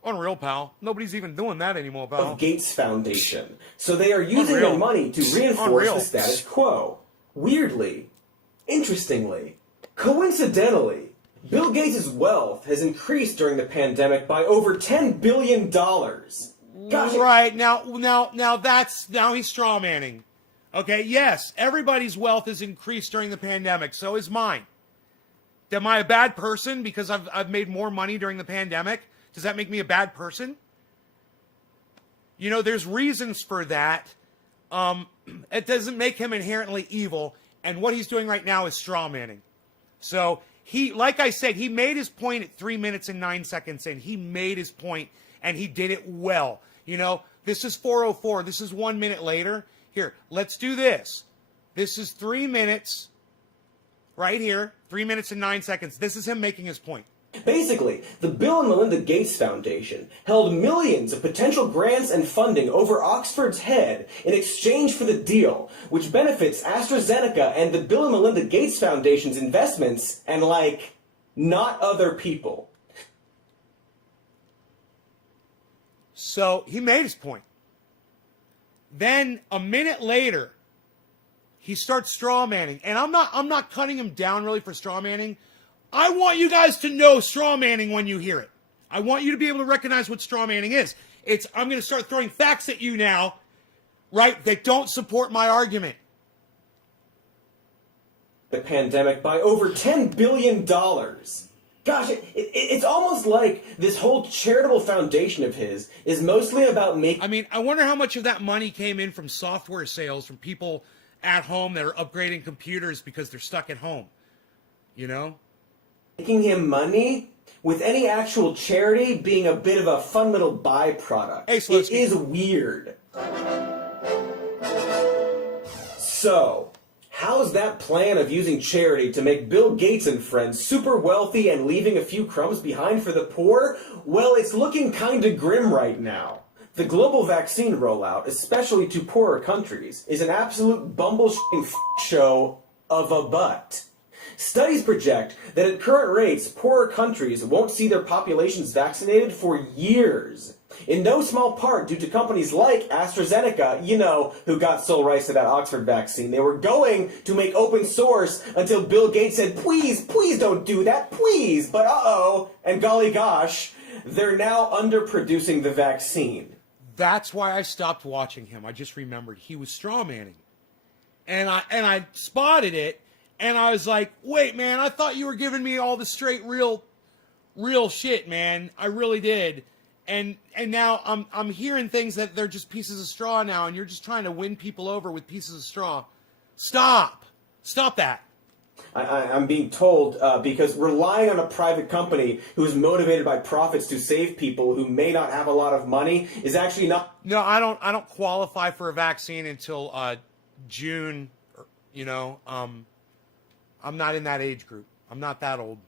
unreal, pal. Nobody's even doing that anymore, pal. Of Gates Foundation. So they are using their money to reinforce the status quo. Weirdly, interestingly, coincidentally, Bill Gates' wealth has increased during the pandemic by over $10 billion. Gosh, right, now he's straw manning. Okay, yes, everybody's wealth has increased during the pandemic, so is mine. Am I a bad person because I've made more money during the pandemic? Does that make me a bad person? You know, there's reasons for that. It doesn't make him inherently evil, and what he's doing right now is straw manning. So he, like I said, he made his point at 3 minutes and 9 seconds in. He made his point, and he did it well. You know, this is 4:04. This is 1 minute later. Here, let's do this. This is 3 minutes, right here, 3 minutes and 9 seconds. This is him making his point. Basically, the Bill and Melinda Gates Foundation held millions of potential grants and funding over Oxford's head in exchange for the deal, which benefits AstraZeneca and the Bill and Melinda Gates Foundation's investments and, like, not other people. So he made his point. Then a minute later, he starts straw manning. And I'm not cutting him down really for straw manning. I want you guys to know straw manning when you hear it. I want you to be able to recognize what straw manning is. I'm going to start throwing facts at you now, right, that don't support my argument. The pandemic by over $10 billion. Gosh, it's almost like this whole charitable foundation of his is mostly about making... I mean, I wonder how much of that money came in from software sales, from people at home that are upgrading computers because they're stuck at home. You know? Making him money with any actual charity being a bit of a fundamental byproduct. Hey, it is weird. So... how's that plan of using charity to make Bill Gates and friends super wealthy and leaving a few crumbs behind for the poor? Well, it's looking kinda grim right now. The global vaccine rollout, especially to poorer countries, is an absolute bumble-shitting show of a butt. Studies project that at current rates, poorer countries won't see their populations vaccinated for years. In no small part due to companies like AstraZeneca, you know, who got sole rights to that Oxford vaccine. They were going to make open source until Bill Gates said, please, please don't do that, please. But uh-oh, and golly gosh, they're now underproducing the vaccine. That's why I stopped watching him. I just remembered he was strawmanning. And I spotted it, and I was like, wait, man, I thought you were giving me all the straight, real shit, man. I really did. And now I'm hearing things that they're just pieces of straw now, and you're just trying to win people over with pieces of straw. Stop that. I'm being told because relying on a private company who is motivated by profits to save people who may not have a lot of money is actually not. No, I don't qualify for a vaccine until June. You know, I'm not in that age group. I'm not that old.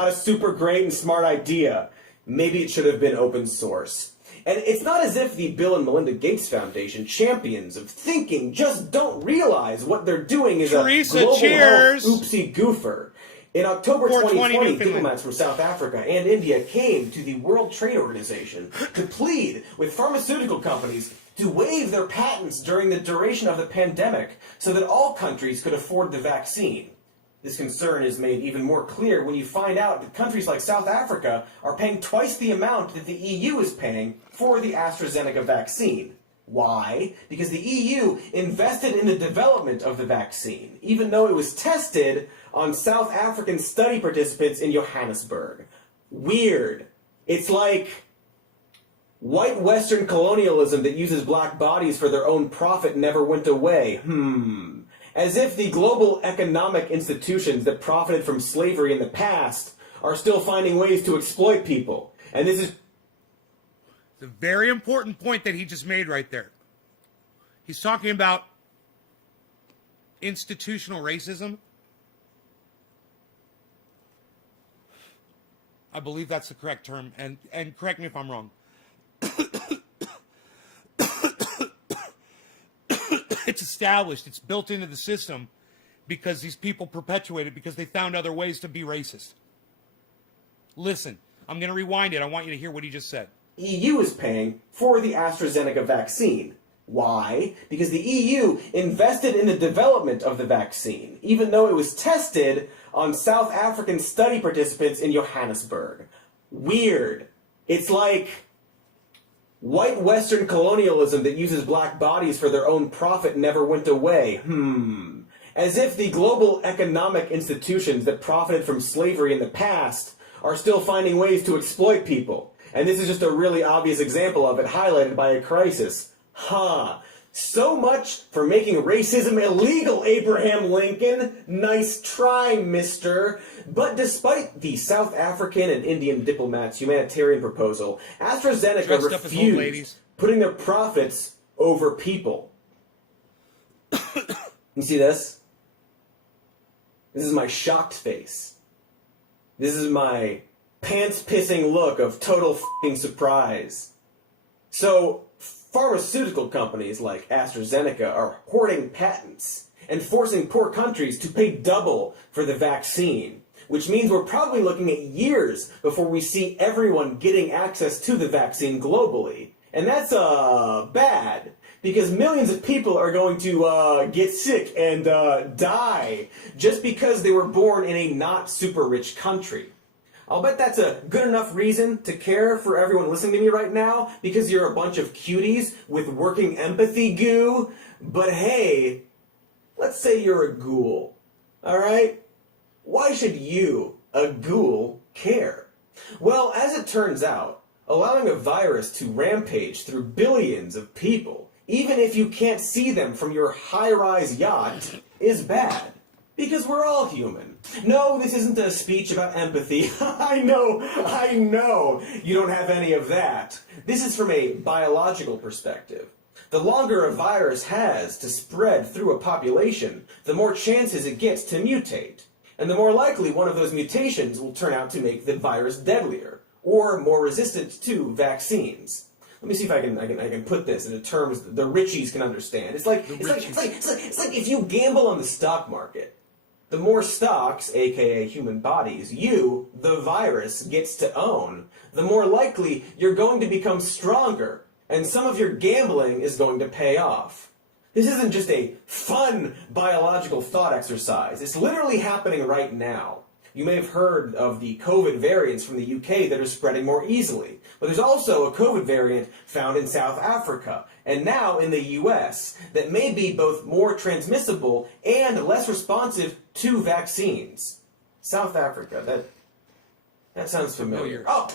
Not a super great and smart idea. Maybe it should have been open source. And it's not as if the Bill and Melinda Gates Foundation, champions of thinking, just don't realize what they're doing is Teresa, a global cheers. health oopsie goofer. In October 2020, diplomats from South Africa and India came to the World Trade Organization to plead with pharmaceutical companies to waive their patents during the duration of the pandemic so that all countries could afford the vaccine. This concern is made even more clear when you find out that countries like South Africa are paying twice the amount that the EU is paying for the AstraZeneca vaccine. Why? Because the EU invested in the development of the vaccine, even though it was tested on South African study participants in Johannesburg. Weird. It's like white Western colonialism that uses black bodies for their own profit never went away. As if the global economic institutions that profited from slavery in the past are still finding ways to exploit people. And this is a very important point that he just made right there. He's talking about institutional racism. I believe that's the correct term, and correct me if I'm wrong. It's established, it's built into the system because these people perpetuate it because they found other ways to be racist. Listen, I'm going to rewind it. I want you to hear what he just said. EU is paying for the AstraZeneca vaccine. Why? Because the EU invested in the development of the vaccine, even though it was tested on South African study participants in Johannesburg. Weird. It's like white Western colonialism that uses black bodies for their own profit never went away. As if the global economic institutions that profited from slavery in the past are still finding ways to exploit people. And this is just a really obvious example of it, highlighted by a crisis. So much for making racism illegal, Abraham Lincoln. Nice try, mister. But despite the South African and Indian diplomats' humanitarian proposal, AstraZeneca refused putting their profits over people. You see this? This is my shocked face. This is my pants-pissing look of total f***ing surprise. So, pharmaceutical companies like AstraZeneca are hoarding patents and forcing poor countries to pay double for the vaccine, which means we're probably looking at years before we see everyone getting access to the vaccine globally. And that's bad, because millions of people are going to get sick and die just because they were born in a not super rich country. I'll bet that's a good enough reason to care for everyone listening to me right now, because you're a bunch of cuties with working empathy goo. But hey, let's say you're a ghoul, alright? Why should you, a ghoul, care? Well, as it turns out, allowing a virus to rampage through billions of people, even if you can't see them from your high-rise yacht, is bad. Because we're all human. No, this isn't a speech about empathy. I know, you don't have any of that. This is from a biological perspective. The longer a virus has to spread through a population, the more chances it gets to mutate. And the more likely one of those mutations will turn out to make the virus deadlier, or more resistant to vaccines. Let me see if I can put this into terms the richies can understand. It's like if you gamble on the stock market. the more stocks, aka human bodies, you, the virus, gets to own, the more likely you're going to become stronger, and some of your gambling is going to pay off. This isn't just a fun biological thought exercise. It's literally happening right now. You may have heard of the COVID variants from the UK that are spreading more easily, but there's also a COVID variant found in South Africa, and now in the US, that may be both more transmissible and less responsive to vaccines. South Africa, that sounds familiar. Oh!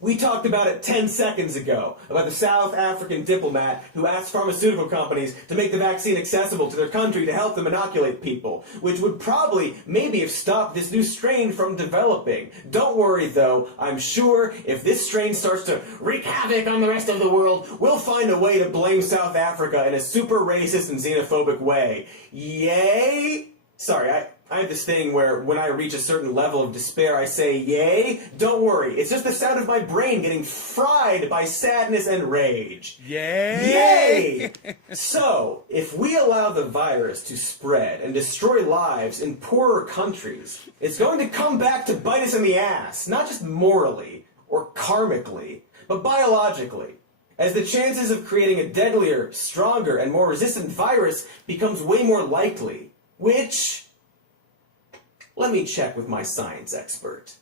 We talked about it 10 seconds ago, about the South African diplomat who asked pharmaceutical companies to make the vaccine accessible to their country to help them inoculate people, which would probably maybe have stopped this new strain from developing. Don't worry though, I'm sure if this strain starts to wreak havoc on the rest of the world, we'll find a way to blame South Africa in a super racist and xenophobic way. Yay? Sorry, I have this thing where when I reach a certain level of despair, I say, yay? Don't worry, it's just the sound of my brain getting fried by sadness and rage. Yay! Yay! So, if we allow the virus to spread and destroy lives in poorer countries, it's going to come back to bite us in the ass, not just morally or karmically, but biologically, as the chances of creating a deadlier, stronger, and more resistant virus becomes way more likely. Which, let me check with my science expert.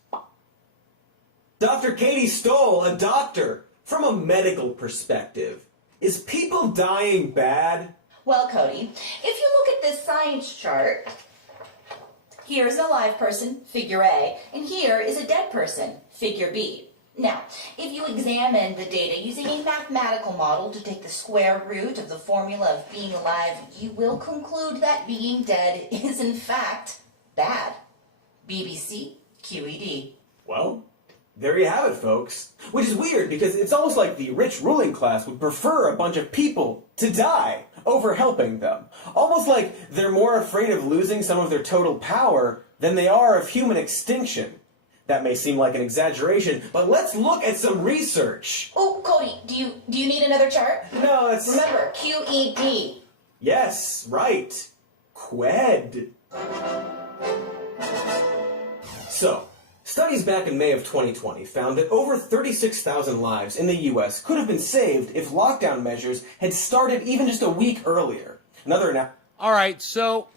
Dr. Katie Stoll, a doctor, from a medical perspective, is people dying bad? Well, Cody, if you look at this science chart, here's a live person, figure A, and here is a dead person, figure B. Now, if you examine the data using a mathematical model to take the square root of the formula of being alive, you will conclude that being dead is in fact bad. BBC QED. Well, there you have it, folks. Which is weird because it's almost like the rich ruling class would prefer a bunch of people to die over helping them. Almost like they're more afraid of losing some of their total power than they are of human extinction. That may seem like an exaggeration, but let's look at some research. Oh, Cody, do you need another chart? No, it's... Remember, QED. Yes, right. QUED. So, studies back in May of 2020 found that over 36,000 lives in the US could have been saved if lockdown measures had started even just a week earlier. All right, so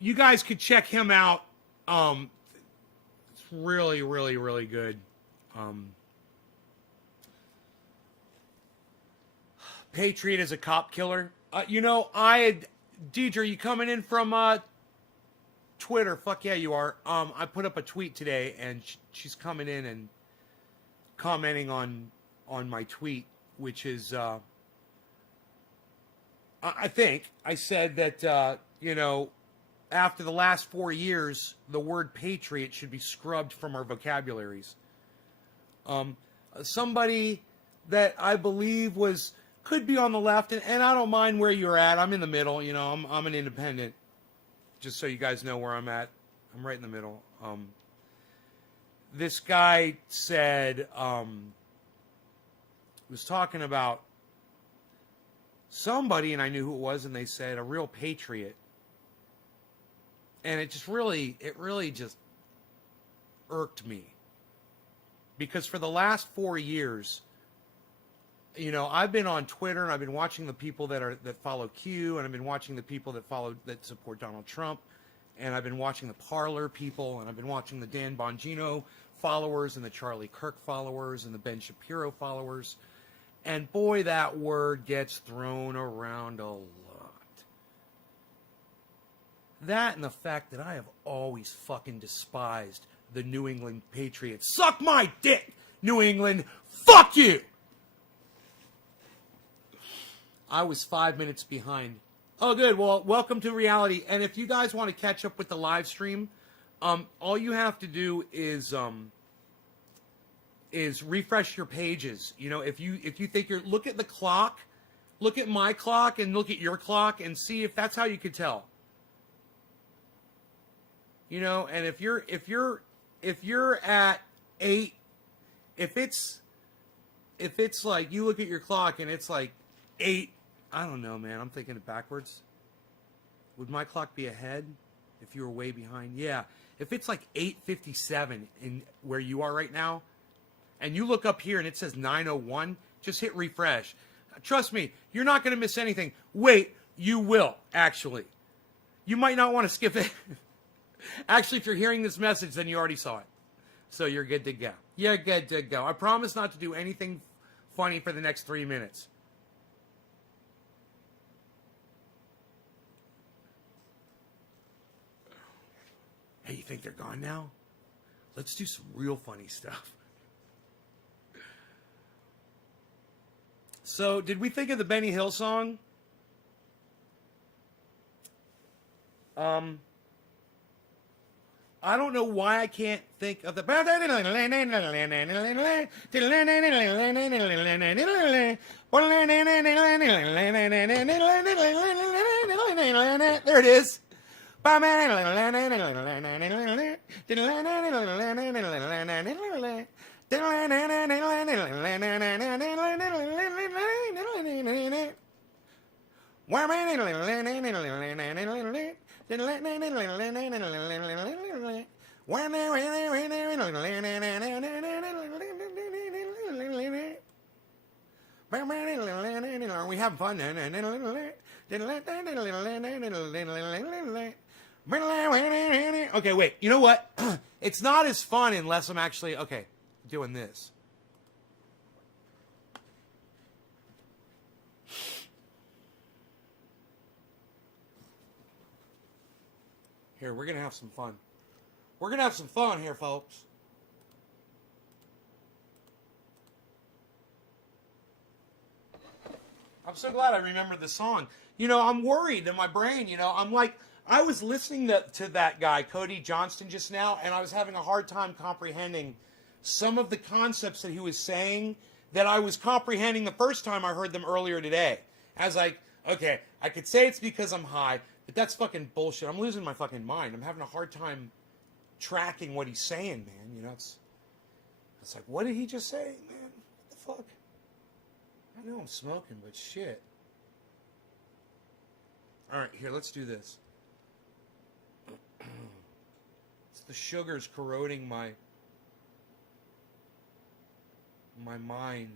you guys could check him out. It's really, really, really good. Patriot is a cop killer. Deidre, you coming in from Twitter? Fuck yeah, you are. I put up a tweet today, and she's coming in and commenting on my tweet, which is, I think I said that, after the last 4 years, the word patriot should be scrubbed from our vocabularies. Somebody that I believe could be on the left, and I don't mind where you're at. I'm in the middle, I'm an independent. Just so you guys know where I'm at. I'm right in the middle. This guy said, was talking about somebody, and I knew who it was, and they said a real patriot. And it really just irked me. Because for the last 4 years, I've been on Twitter and I've been watching the people that follow Q, and I've been watching the people that support Donald Trump, and I've been watching the Parler people, and I've been watching the Dan Bongino followers and the Charlie Kirk followers and the Ben Shapiro followers. And boy, that word gets thrown around a lot. That and the fact that I have always fucking despised the New England Patriots. Suck my dick, New England. Fuck you! I was 5 minutes behind. Oh, good. Well, welcome to reality. And if you guys want to catch up with the live stream, all you have to do is refresh your pages. If you think look at the clock, look at my clock, and look at your clock, and see if that's how you could tell. And if you're at 8, if it's like you look at your clock and it's like 8, I don't know, man. I'm thinking it backwards. Would my clock be ahead? If you were way behind, yeah. If it's like 8:57 in where you are right now, and you look up here and it says 9:01, just hit refresh. Trust me, you're not going to miss anything. Wait, you will, actually. You might not want to skip it. Actually, if you're hearing this message, then you already saw it. So you're good to go. You're good to go. I promise not to do anything funny for the next 3 minutes. Hey, you think they're gone now? Let's do some real funny stuff. So, did we think of the Benny Hill song? I don't know why I can't think of the. There it is. We have fun. Okay, wait. You know what? It's not as fun unless I'm actually, okay, doing this. Here, we're going to have some fun. We're going to have some fun here, folks. I'm so glad I remembered the song. You know, I'm worried in my brain, you know. I'm like, I was listening to that guy, Cody Johnston, just now, and I was having a hard time comprehending some of the concepts that he was saying that I was comprehending the first time I heard them earlier today. I was like, okay, I could say it's because I'm high, but that's fucking bullshit. I'm losing my fucking mind. I'm having a hard time tracking what he's saying, man. You know, it's like, what did he just say, man? What the fuck? I know I'm smoking, but shit. All right, here, let's do this. It's the sugars corroding my mind.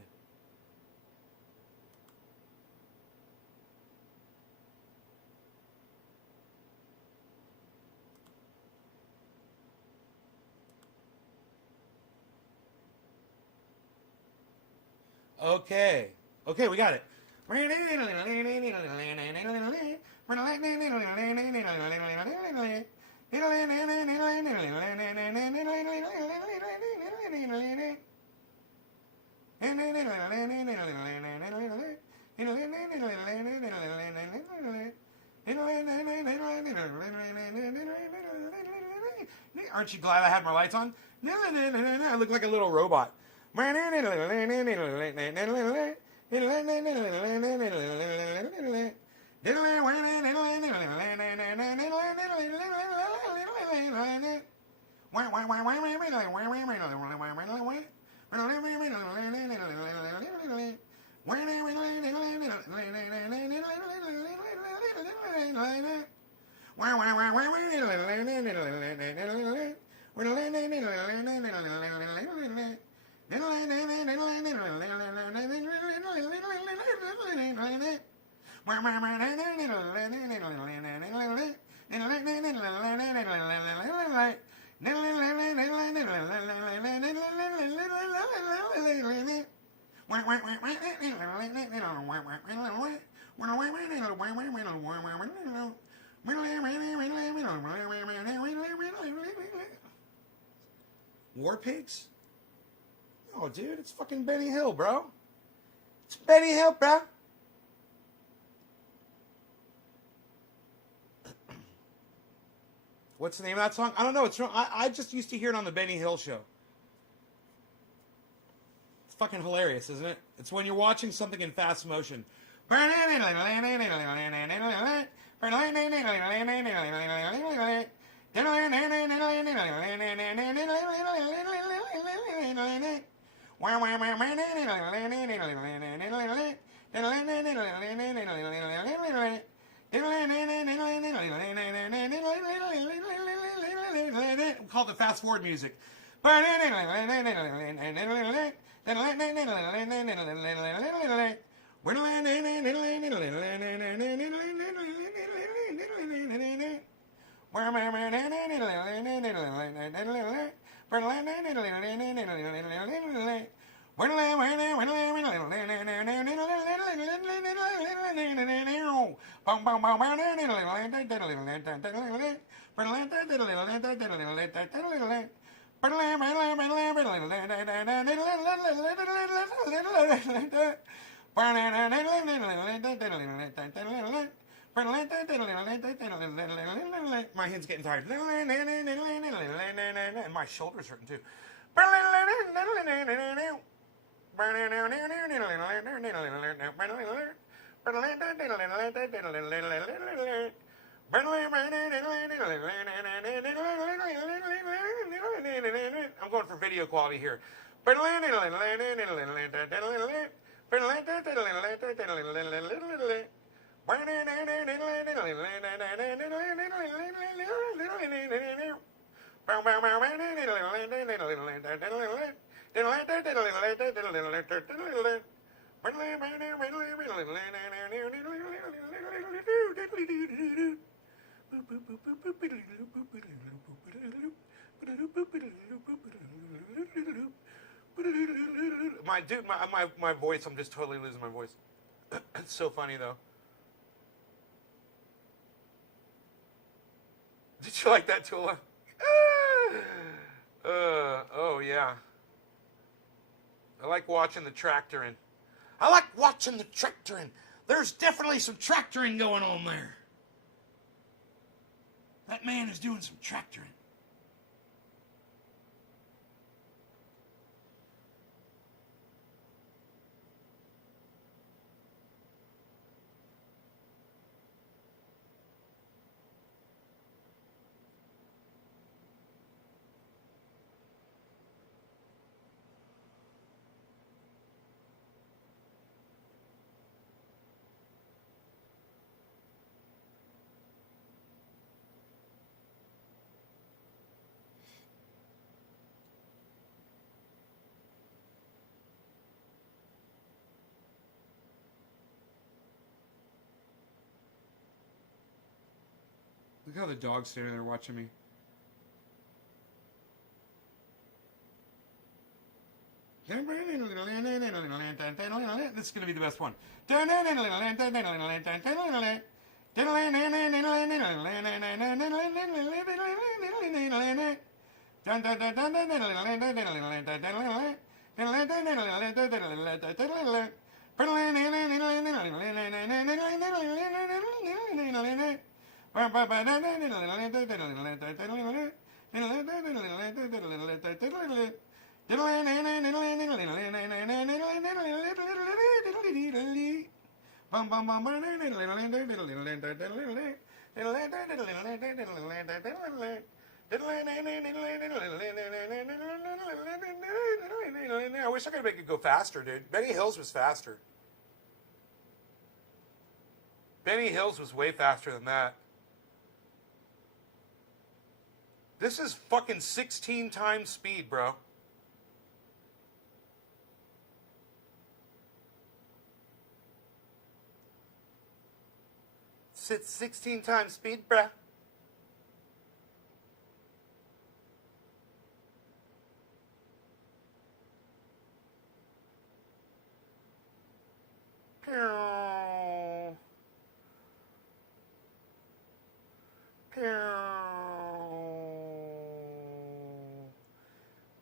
Okay. Okay, we got it. Aren't you glad I had my lights on? I look like a little robot. War Pigs? Oh, dude, it's fucking Benny Hill, bro. It's Benny Hill, bro. What's the name of that song? I don't know. It's I just used to hear it on the Benny Hill show. It's fucking hilarious, isn't it? It's when you're watching something in fast motion. the fast forward music. My head's getting tired. And my shoulder's hurting too. I'm going for video quality here. My voice, I'm just totally losing my voice. It's so funny though. Did you like that, Tula? Oh yeah. I like watching the tractoring. There's definitely some tractoring going on there. That man is doing some tractoring. Look how the dog's standing there watching me. This is going to be the best one. I wish I could make it go faster, dude. Benny Hills was faster. Benny Hills was way faster than that. This is fucking 16 times speed, bro. It's 16 times speed, bruh. Pew. Pew.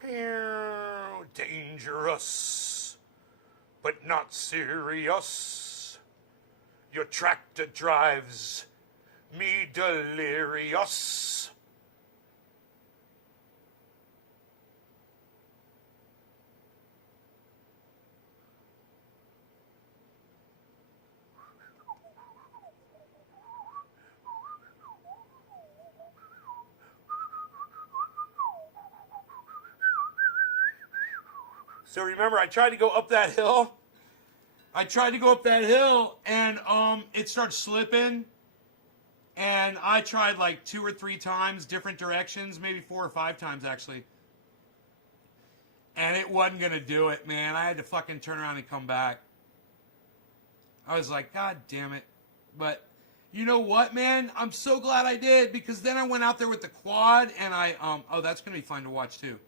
Pew. Dangerous, but not serious. Your tractor drives me delirious. So remember, I tried to go up that hill. And it starts slipping. And I tried like 2 or 3 times, different directions, maybe 4 or 5 times actually. And it wasn't going to do it, man. I had to fucking turn around and come back. I was like, God damn it. But you know what, man? I'm so glad I did, because then I went out there with the quad and oh, that's going to be fun to watch too.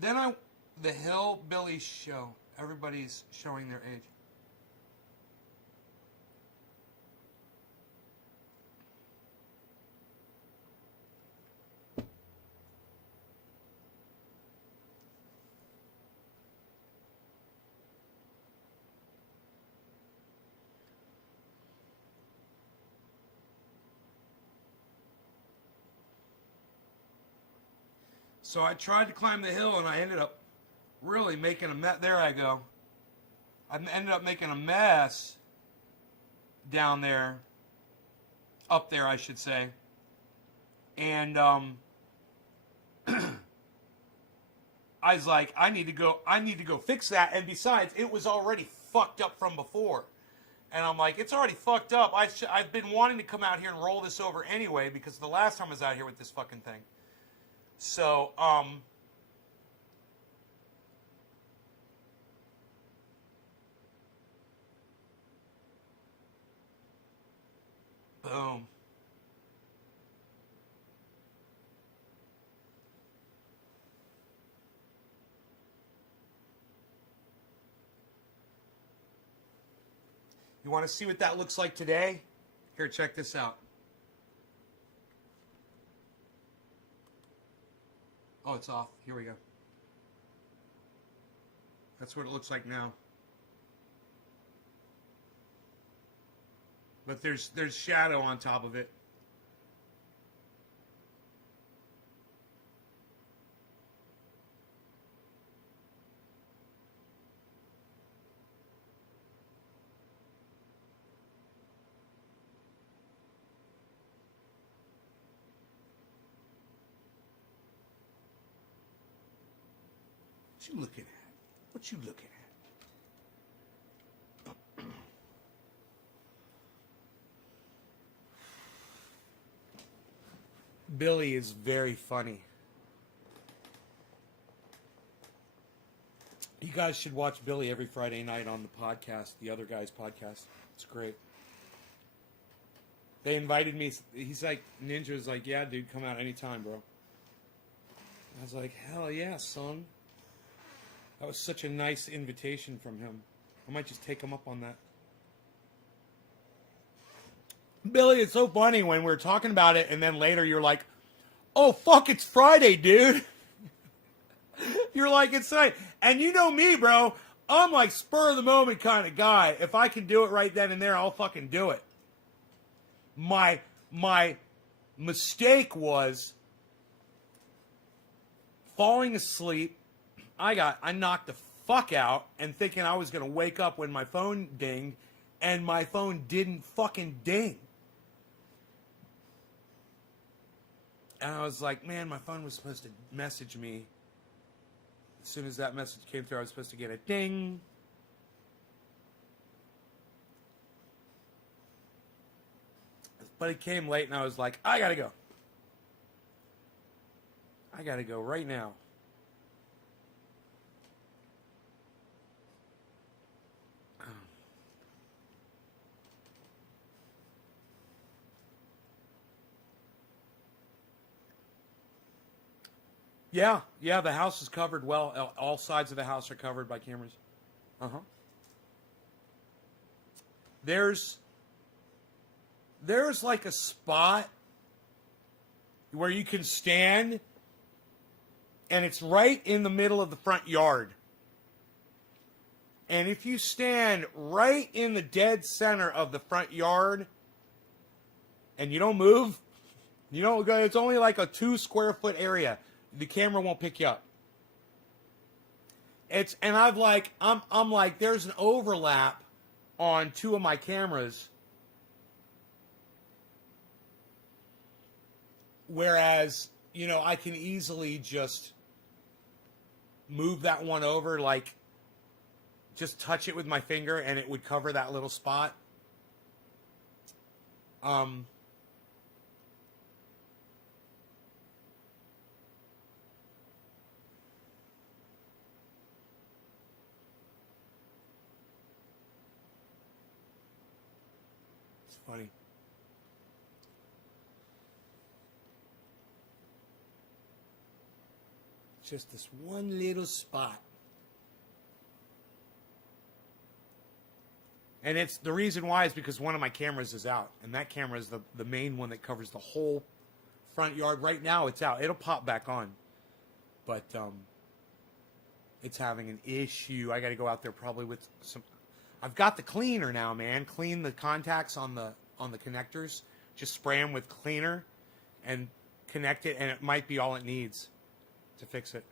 Then the Hillbilly Show. Everybody's showing their age. So I tried to climb the hill, and I ended up really making a mess. There I go. I ended up making a mess down there. Up there, I should say. And I was like, I need to go fix that. And besides, it was already fucked up from before. And I'm like, it's already fucked up. I've been wanting to come out here and roll this over anyway, because the last time I was out here with this fucking thing. So, boom. You want to see what that looks like today? Here, check this out. Oh, it's off. Here we go. That's what it looks like now. But there's shadow on top of it. What you looking at? What you looking at? Billy is very funny. You guys should watch Billy every Friday night on the podcast, the other guy's podcast. It's great. They invited me. He's like, Ninja's like, yeah, dude, come out anytime, bro. I was like, hell yeah, son. That was such a nice invitation from him. I might just take him up on that. Billy, it's so funny when we're talking about it and then later you're like, oh, fuck, it's Friday, dude. You're like, it's Friday. And you know me, bro. I'm like spur of the moment kind of guy. If I can do it right then and there, I'll fucking do it. My mistake was falling asleep. I knocked the fuck out and thinking I was going to wake up when my phone dinged, and my phone didn't fucking ding. And I was like, man, my phone was supposed to message me. As soon as that message came through, I was supposed to get a ding. But it came late, and I was like, I gotta go. I gotta go right now. Yeah, the house is covered well. All sides of the house are covered by cameras. Uh-huh. There's like a spot where you can stand, and it's right in the middle of the front yard. And if you stand right in the dead center of the front yard and you don't move, you don't go, it's only like a 2 square foot area. The camera won't pick you up. I'm like, there's an overlap on 2 of my cameras. Whereas, I can easily just move that one over, like just touch it with my finger and it would cover that little spot. Um, it's funny. Just this one little spot. And it's the reason why is because one of my cameras is out. And that camera is the main one that covers the whole front yard. Right now it's out. It'll pop back on. But it's having an issue. I got to go out there probably with some. I've got the cleaner now, man. Clean the contacts on the connectors. Just spray them with cleaner and connect it, and it might be all it needs to fix it.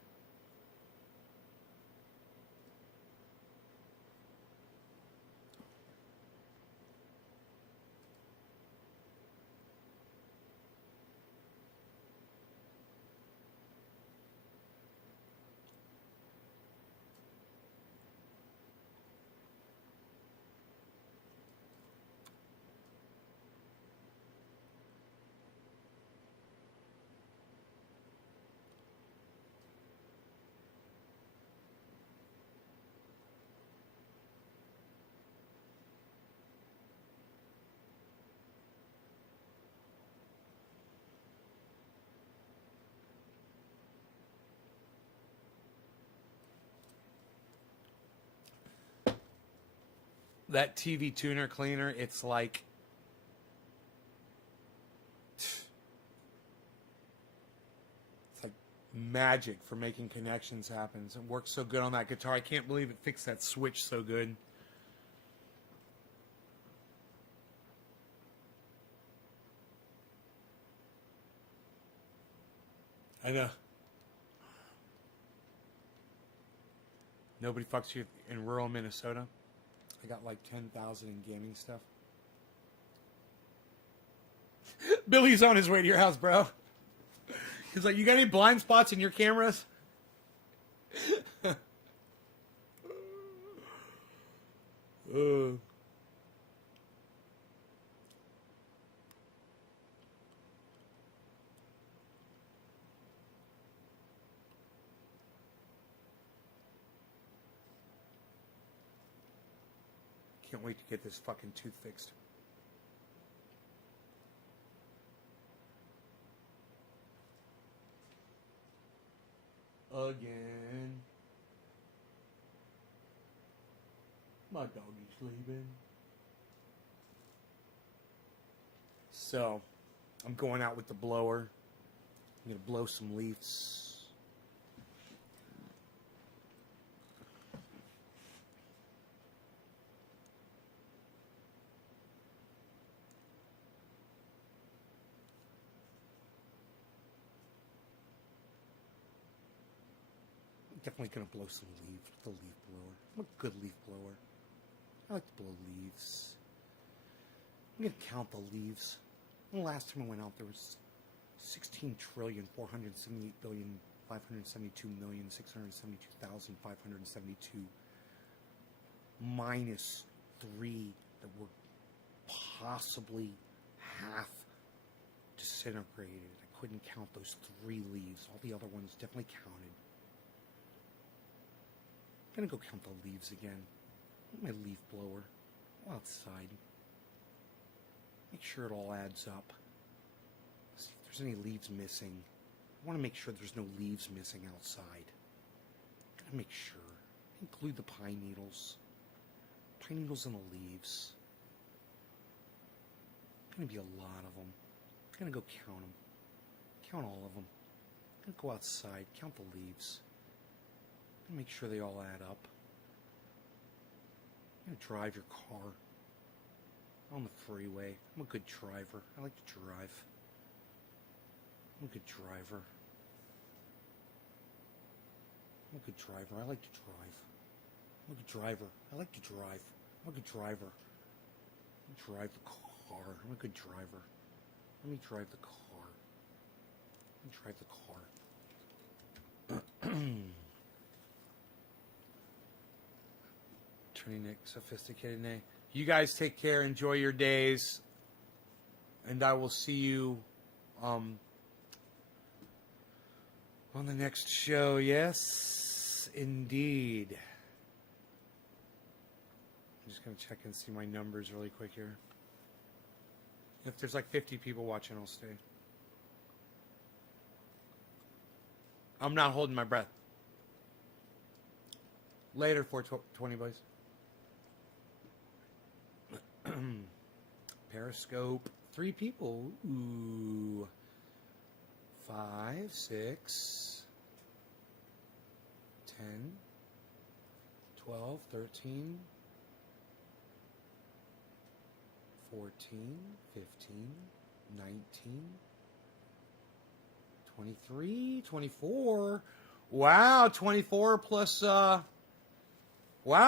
That TV tuner cleaner, it's like magic for making connections happen. It works so good on that guitar. I can't believe it fixed that switch so good. I know. Nobody fucks you in rural Minnesota. I got like 10,000 in gaming stuff. Billy's on his way to your house, bro. He's like, you got any blind spots in your cameras? Can't wait to get this fucking tooth fixed. Again. My dog is sleeping. So, I'm going out with the blower. I'm going to blow some leaves. Definitely gonna blow some leaves with the leaf blower. I'm a good leaf blower. I like to blow leaves. I'm gonna count the leaves. The last time I went out, there was 16,478,572,672,572 minus 3 that were possibly half disintegrated. I couldn't count those 3 leaves. All the other ones definitely counted. I'm gonna go count the leaves again. My leaf blower. Go outside. Make sure it all adds up. See if there's any leaves missing. I want to make sure there's no leaves missing outside. Gotta make sure. Include the pine needles. Pine needles and the leaves. Gonna be a lot of them. Gonna go count them. Count all of them. Gonna go outside. Count the leaves. Make sure they all add up. I'm gonna drive your car on the freeway. I'm a good driver. I like to drive. I'm a good driver. I'm a good driver. I like to drive. I'm a good driver. I like to drive. I'm a good driver. Let me drive the car. I'm a good driver. Let me drive the car. Let me drive the car. Turning Nick sophisticated Nay. You guys take care. Enjoy your days. And I will see you on the next show. Yes, indeed. I'm just going to check and see my numbers really quick here. If there's like 50 people watching, I'll stay. I'm not holding my breath. Later, 420, boys. Periscope. 3 people. Ooh. 5, 6, 10, 12, 13, 14, 15, 19, 23, 24. Wow, 24 plus, wow,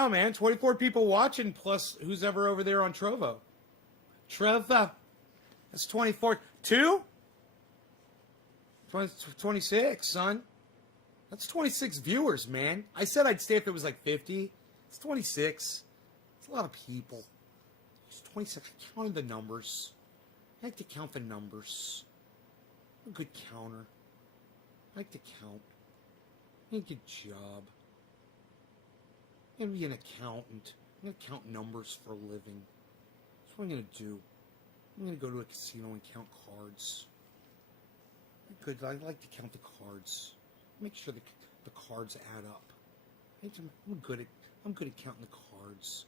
man, 24 people watching plus who's ever over there on Trovo. Treva, that's 24. 2? 26, son. That's 26 viewers, man. I said I'd stay if it was like 50. It's 26. It's a lot of people. It's 26. I counted the numbers. I like to count the numbers. I'm a good counter. I like to count. I need a good job. I'm going to be an accountant. I'm going to count numbers for a living. That's what I'm going to do. I'm going to go to a casino and count cards. Good. I like to count the cards. Make sure the cards add up. I'm good at counting the cards.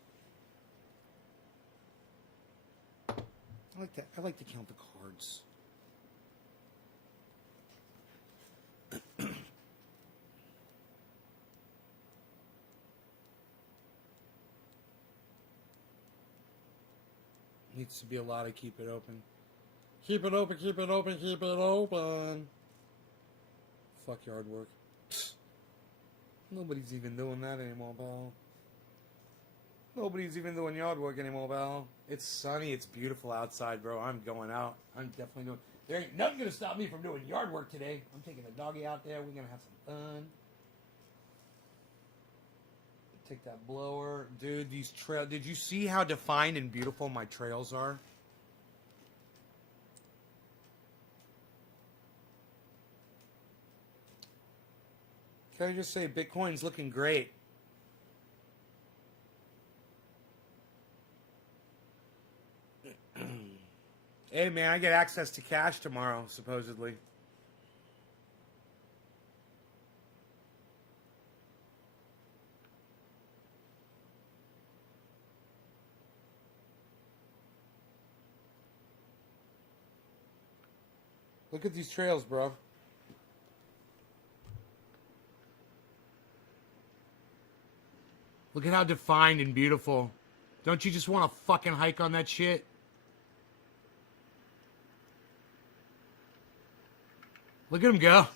I like that. I like to count the cards. Needs to be a lot of keep it open. Keep it open, keep it open, keep it open. Fuck yard work. Psst. Nobody's even doing that anymore, pal. Nobody's even doing yard work anymore, pal. It's sunny, it's beautiful outside, bro. I'm going out. I'm definitely doing... There ain't nothing gonna stop me from doing yard work today. I'm taking the doggy out there. We're gonna have some fun. Take that blower. Dude, these trails... Did you see how defined and beautiful my trails are? Can I just say Bitcoin's looking great? Hey, man, I get access to cash tomorrow, supposedly. Look at these trails, bro. Look at how defined and beautiful. Don't you just want to fucking hike on that shit? Look at him go.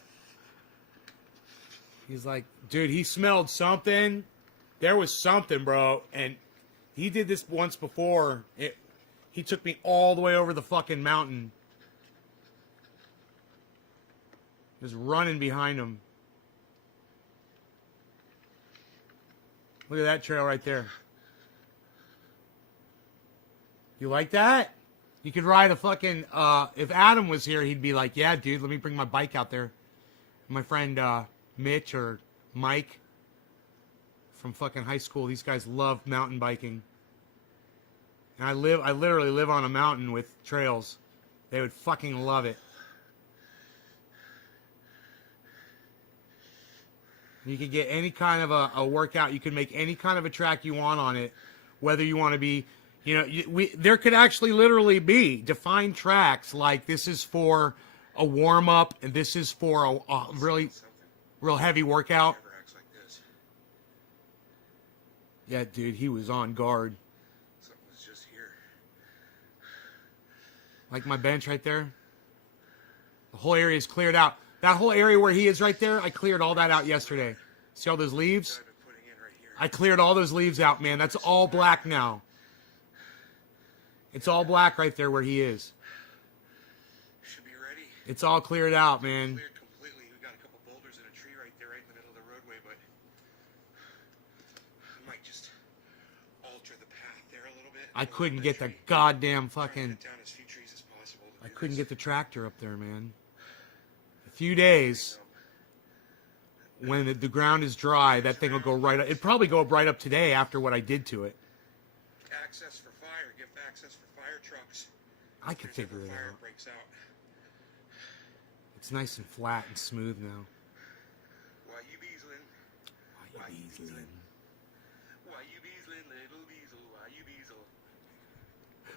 He's like, dude, he smelled something. There was something, bro. And he did this once before. He took me all the way over the fucking mountain. Just running behind him. Look at that trail right there. You like that? You could ride a fucking, if Adam was here, he'd be like, yeah, dude, let me bring my bike out there. My friend Mitch or Mike from fucking high school, these guys love mountain biking. And I literally live on a mountain with trails. They would fucking love it. You could get any kind of a workout. You can make any kind of a track you want on it. Whether you want to be, you know, there could actually literally be defined tracks like this is for a warm-up and this is for a really real heavy workout. Yeah, dude, he was on guard. Something was just here. Like my bench right there. The whole area is cleared out. That whole area where he is right there, I cleared all that out yesterday. See all those leaves? I cleared all those leaves out, man. That's all black now. It's all black right there where he is. Should be ready. It's all cleared out, man. Cleared completely. We got a couple boulders and a tree right there, right in the middle of the roadway, but I might just alter the path there a little bit. I couldn't get the goddamn fucking... Cut down as few trees as possible. I couldn't get the tractor up there, man. A few days, when the ground is dry, that thing will go right up. It'd probably go up right up today after what I did to it. Access for fire. Give access for fire trucks. I could figure it Fire out. breaks out. It's nice and flat and smooth now. Why you beasling? Why you beasling? Why you beasling, little beasel? Why you beasel?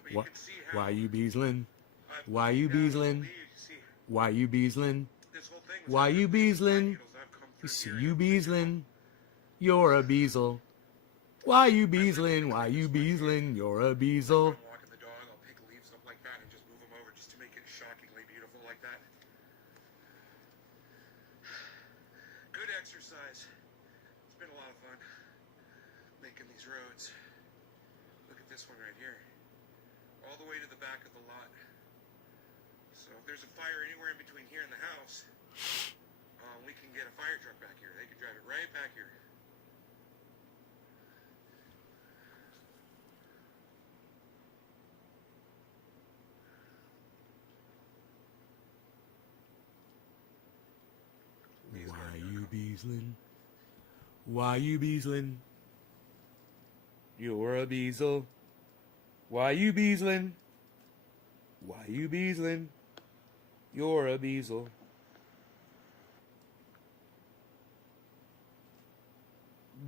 But you What? can see how Why you beasling? I've Why you pulled down the beasling? leaves. You see, Why you beasling? this whole thing was Why under you the leaves, beasling? needles. I've come You through see here you and beasling? You're a beasel. Why you beasling? Why you beasling? You're a beasel. I'm walking the dog. I'll pick leaves up like that and just move them over just to make it shockingly beautiful like that. Good exercise. It's been a lot of fun making these roads. Look at this one right here. All the way to the back of the lot. So if there's a fire anywhere in between here and the house, we can get a fire truck back here. They can drive it right back here. Why you beasling? Why you beasling? You're a beasel. Why you beasling? Why you beasling? You're a beasel.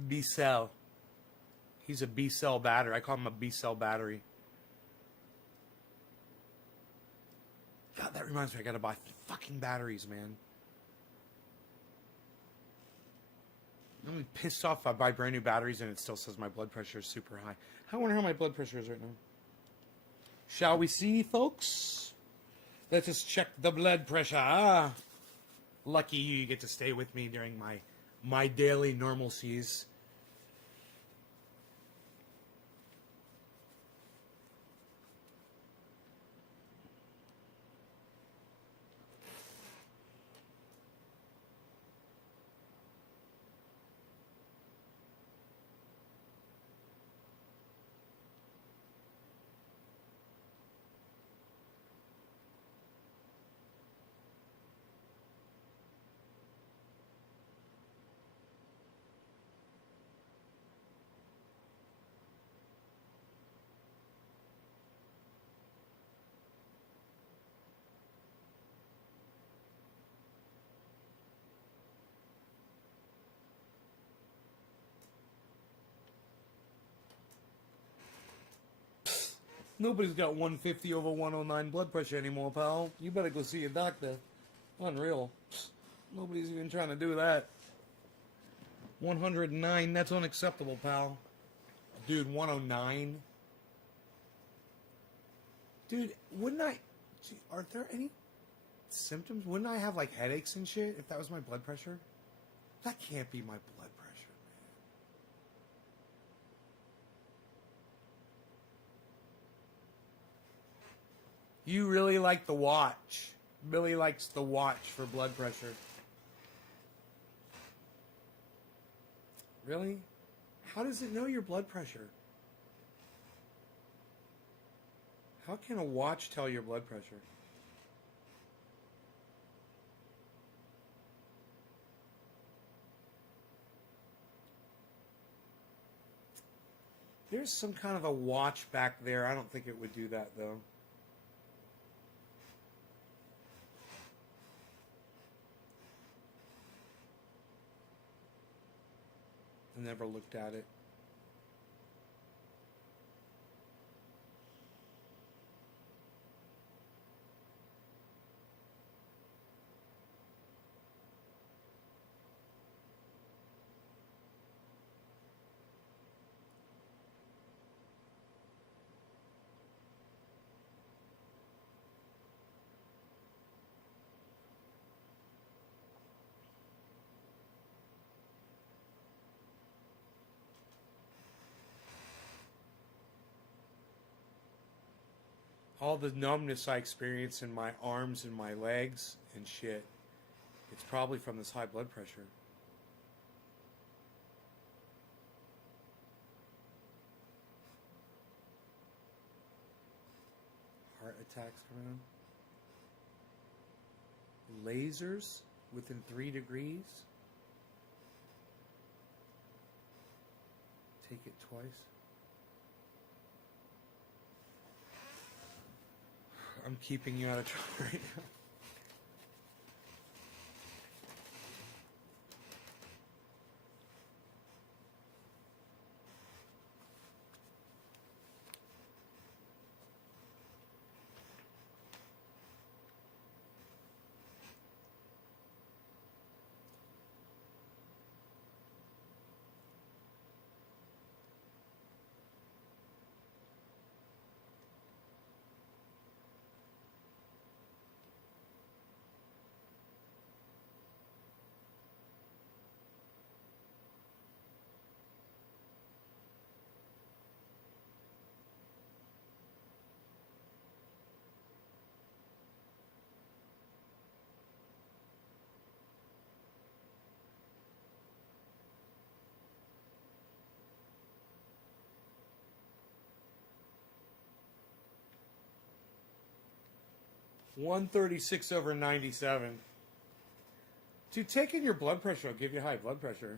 B-cell. He's a B-cell battery. I call him a B-cell battery. God, that reminds me, I gotta buy fucking batteries, man. I'm really pissed off if I buy brand new batteries and it still says my blood pressure is super high. I wonder how my blood pressure is right now. Shall we see, folks? Let us check the blood pressure. Ah, lucky you get to stay with me during my daily normalcies. Nobody's got 150 over 109 blood pressure anymore, pal. You better go see a doctor. Unreal. Nobody's even trying to do that. 109, that's unacceptable, pal. Dude, 109? Dude, wouldn't I... Gee, are there any symptoms? Wouldn't I have, like, headaches and shit if that was my blood pressure? That can't be my blood pressure, man. You really like the watch. Billy likes the watch for blood pressure. Really? How does it know your blood pressure? How can a watch tell your blood pressure? There's some kind of a watch back there. I don't think it would do that, though. I never looked at it. All the numbness I experience in my arms and my legs and shit, it's probably from this high blood pressure. Heart attacks coming on. lasers within 3 degrees. Take it twice. I'm keeping you out of trouble right now. (136/97). Dude, taking your blood pressure will give you high blood pressure.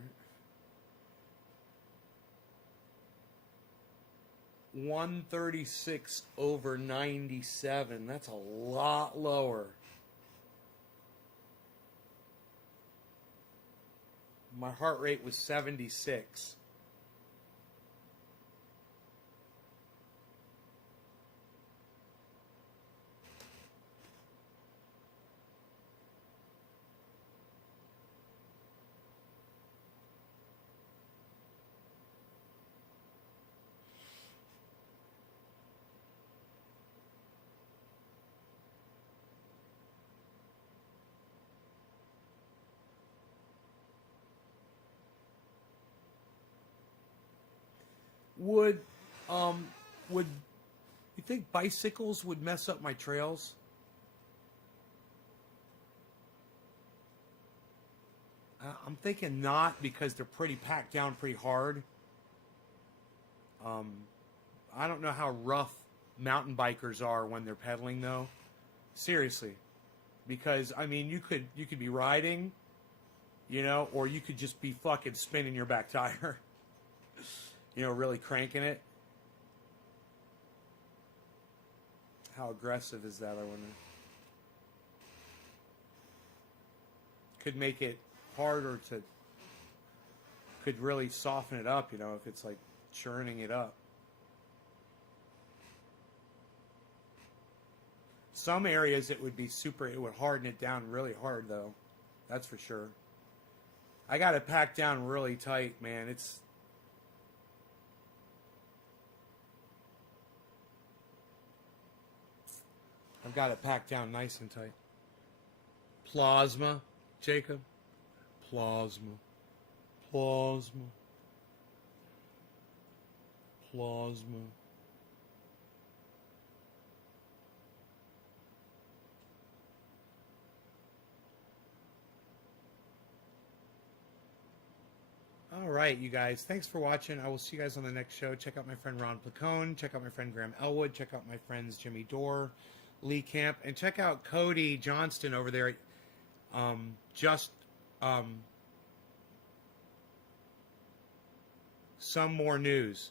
136/97. That's a lot lower. My heart rate was 76. Would you think bicycles would mess up my trails? I'm thinking not, because they're pretty packed down pretty hard. I don't know how rough mountain bikers are when they're pedaling though. Seriously. Because I mean you could be riding, you know, or you could just be fucking spinning your back tire. You know, really cranking it. How aggressive is that, I wonder? Could make it harder to... Could really soften it up, you know, if it's like churning it up. Some areas it would be super... It would harden it down really hard, though. That's for sure. I got it packed down really tight, man. It's... I've got it packed down nice and tight. Plasma, Jacob. Plasma. Plasma. Plasma. All right, you guys. Thanks for watching. I will see you guys on the next show. Check out my friend Ron Placone. Check out my friend Graham Elwood. Check out my friends Jimmy Dore, Lee Camp, and check out Cody Johnston over there. Some more news,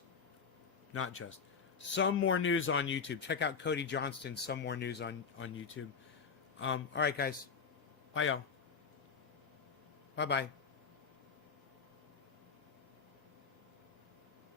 not just some more news on YouTube. Check out Cody Johnston. Some more news on YouTube. All right, guys. Bye, y'all. Bye, bye.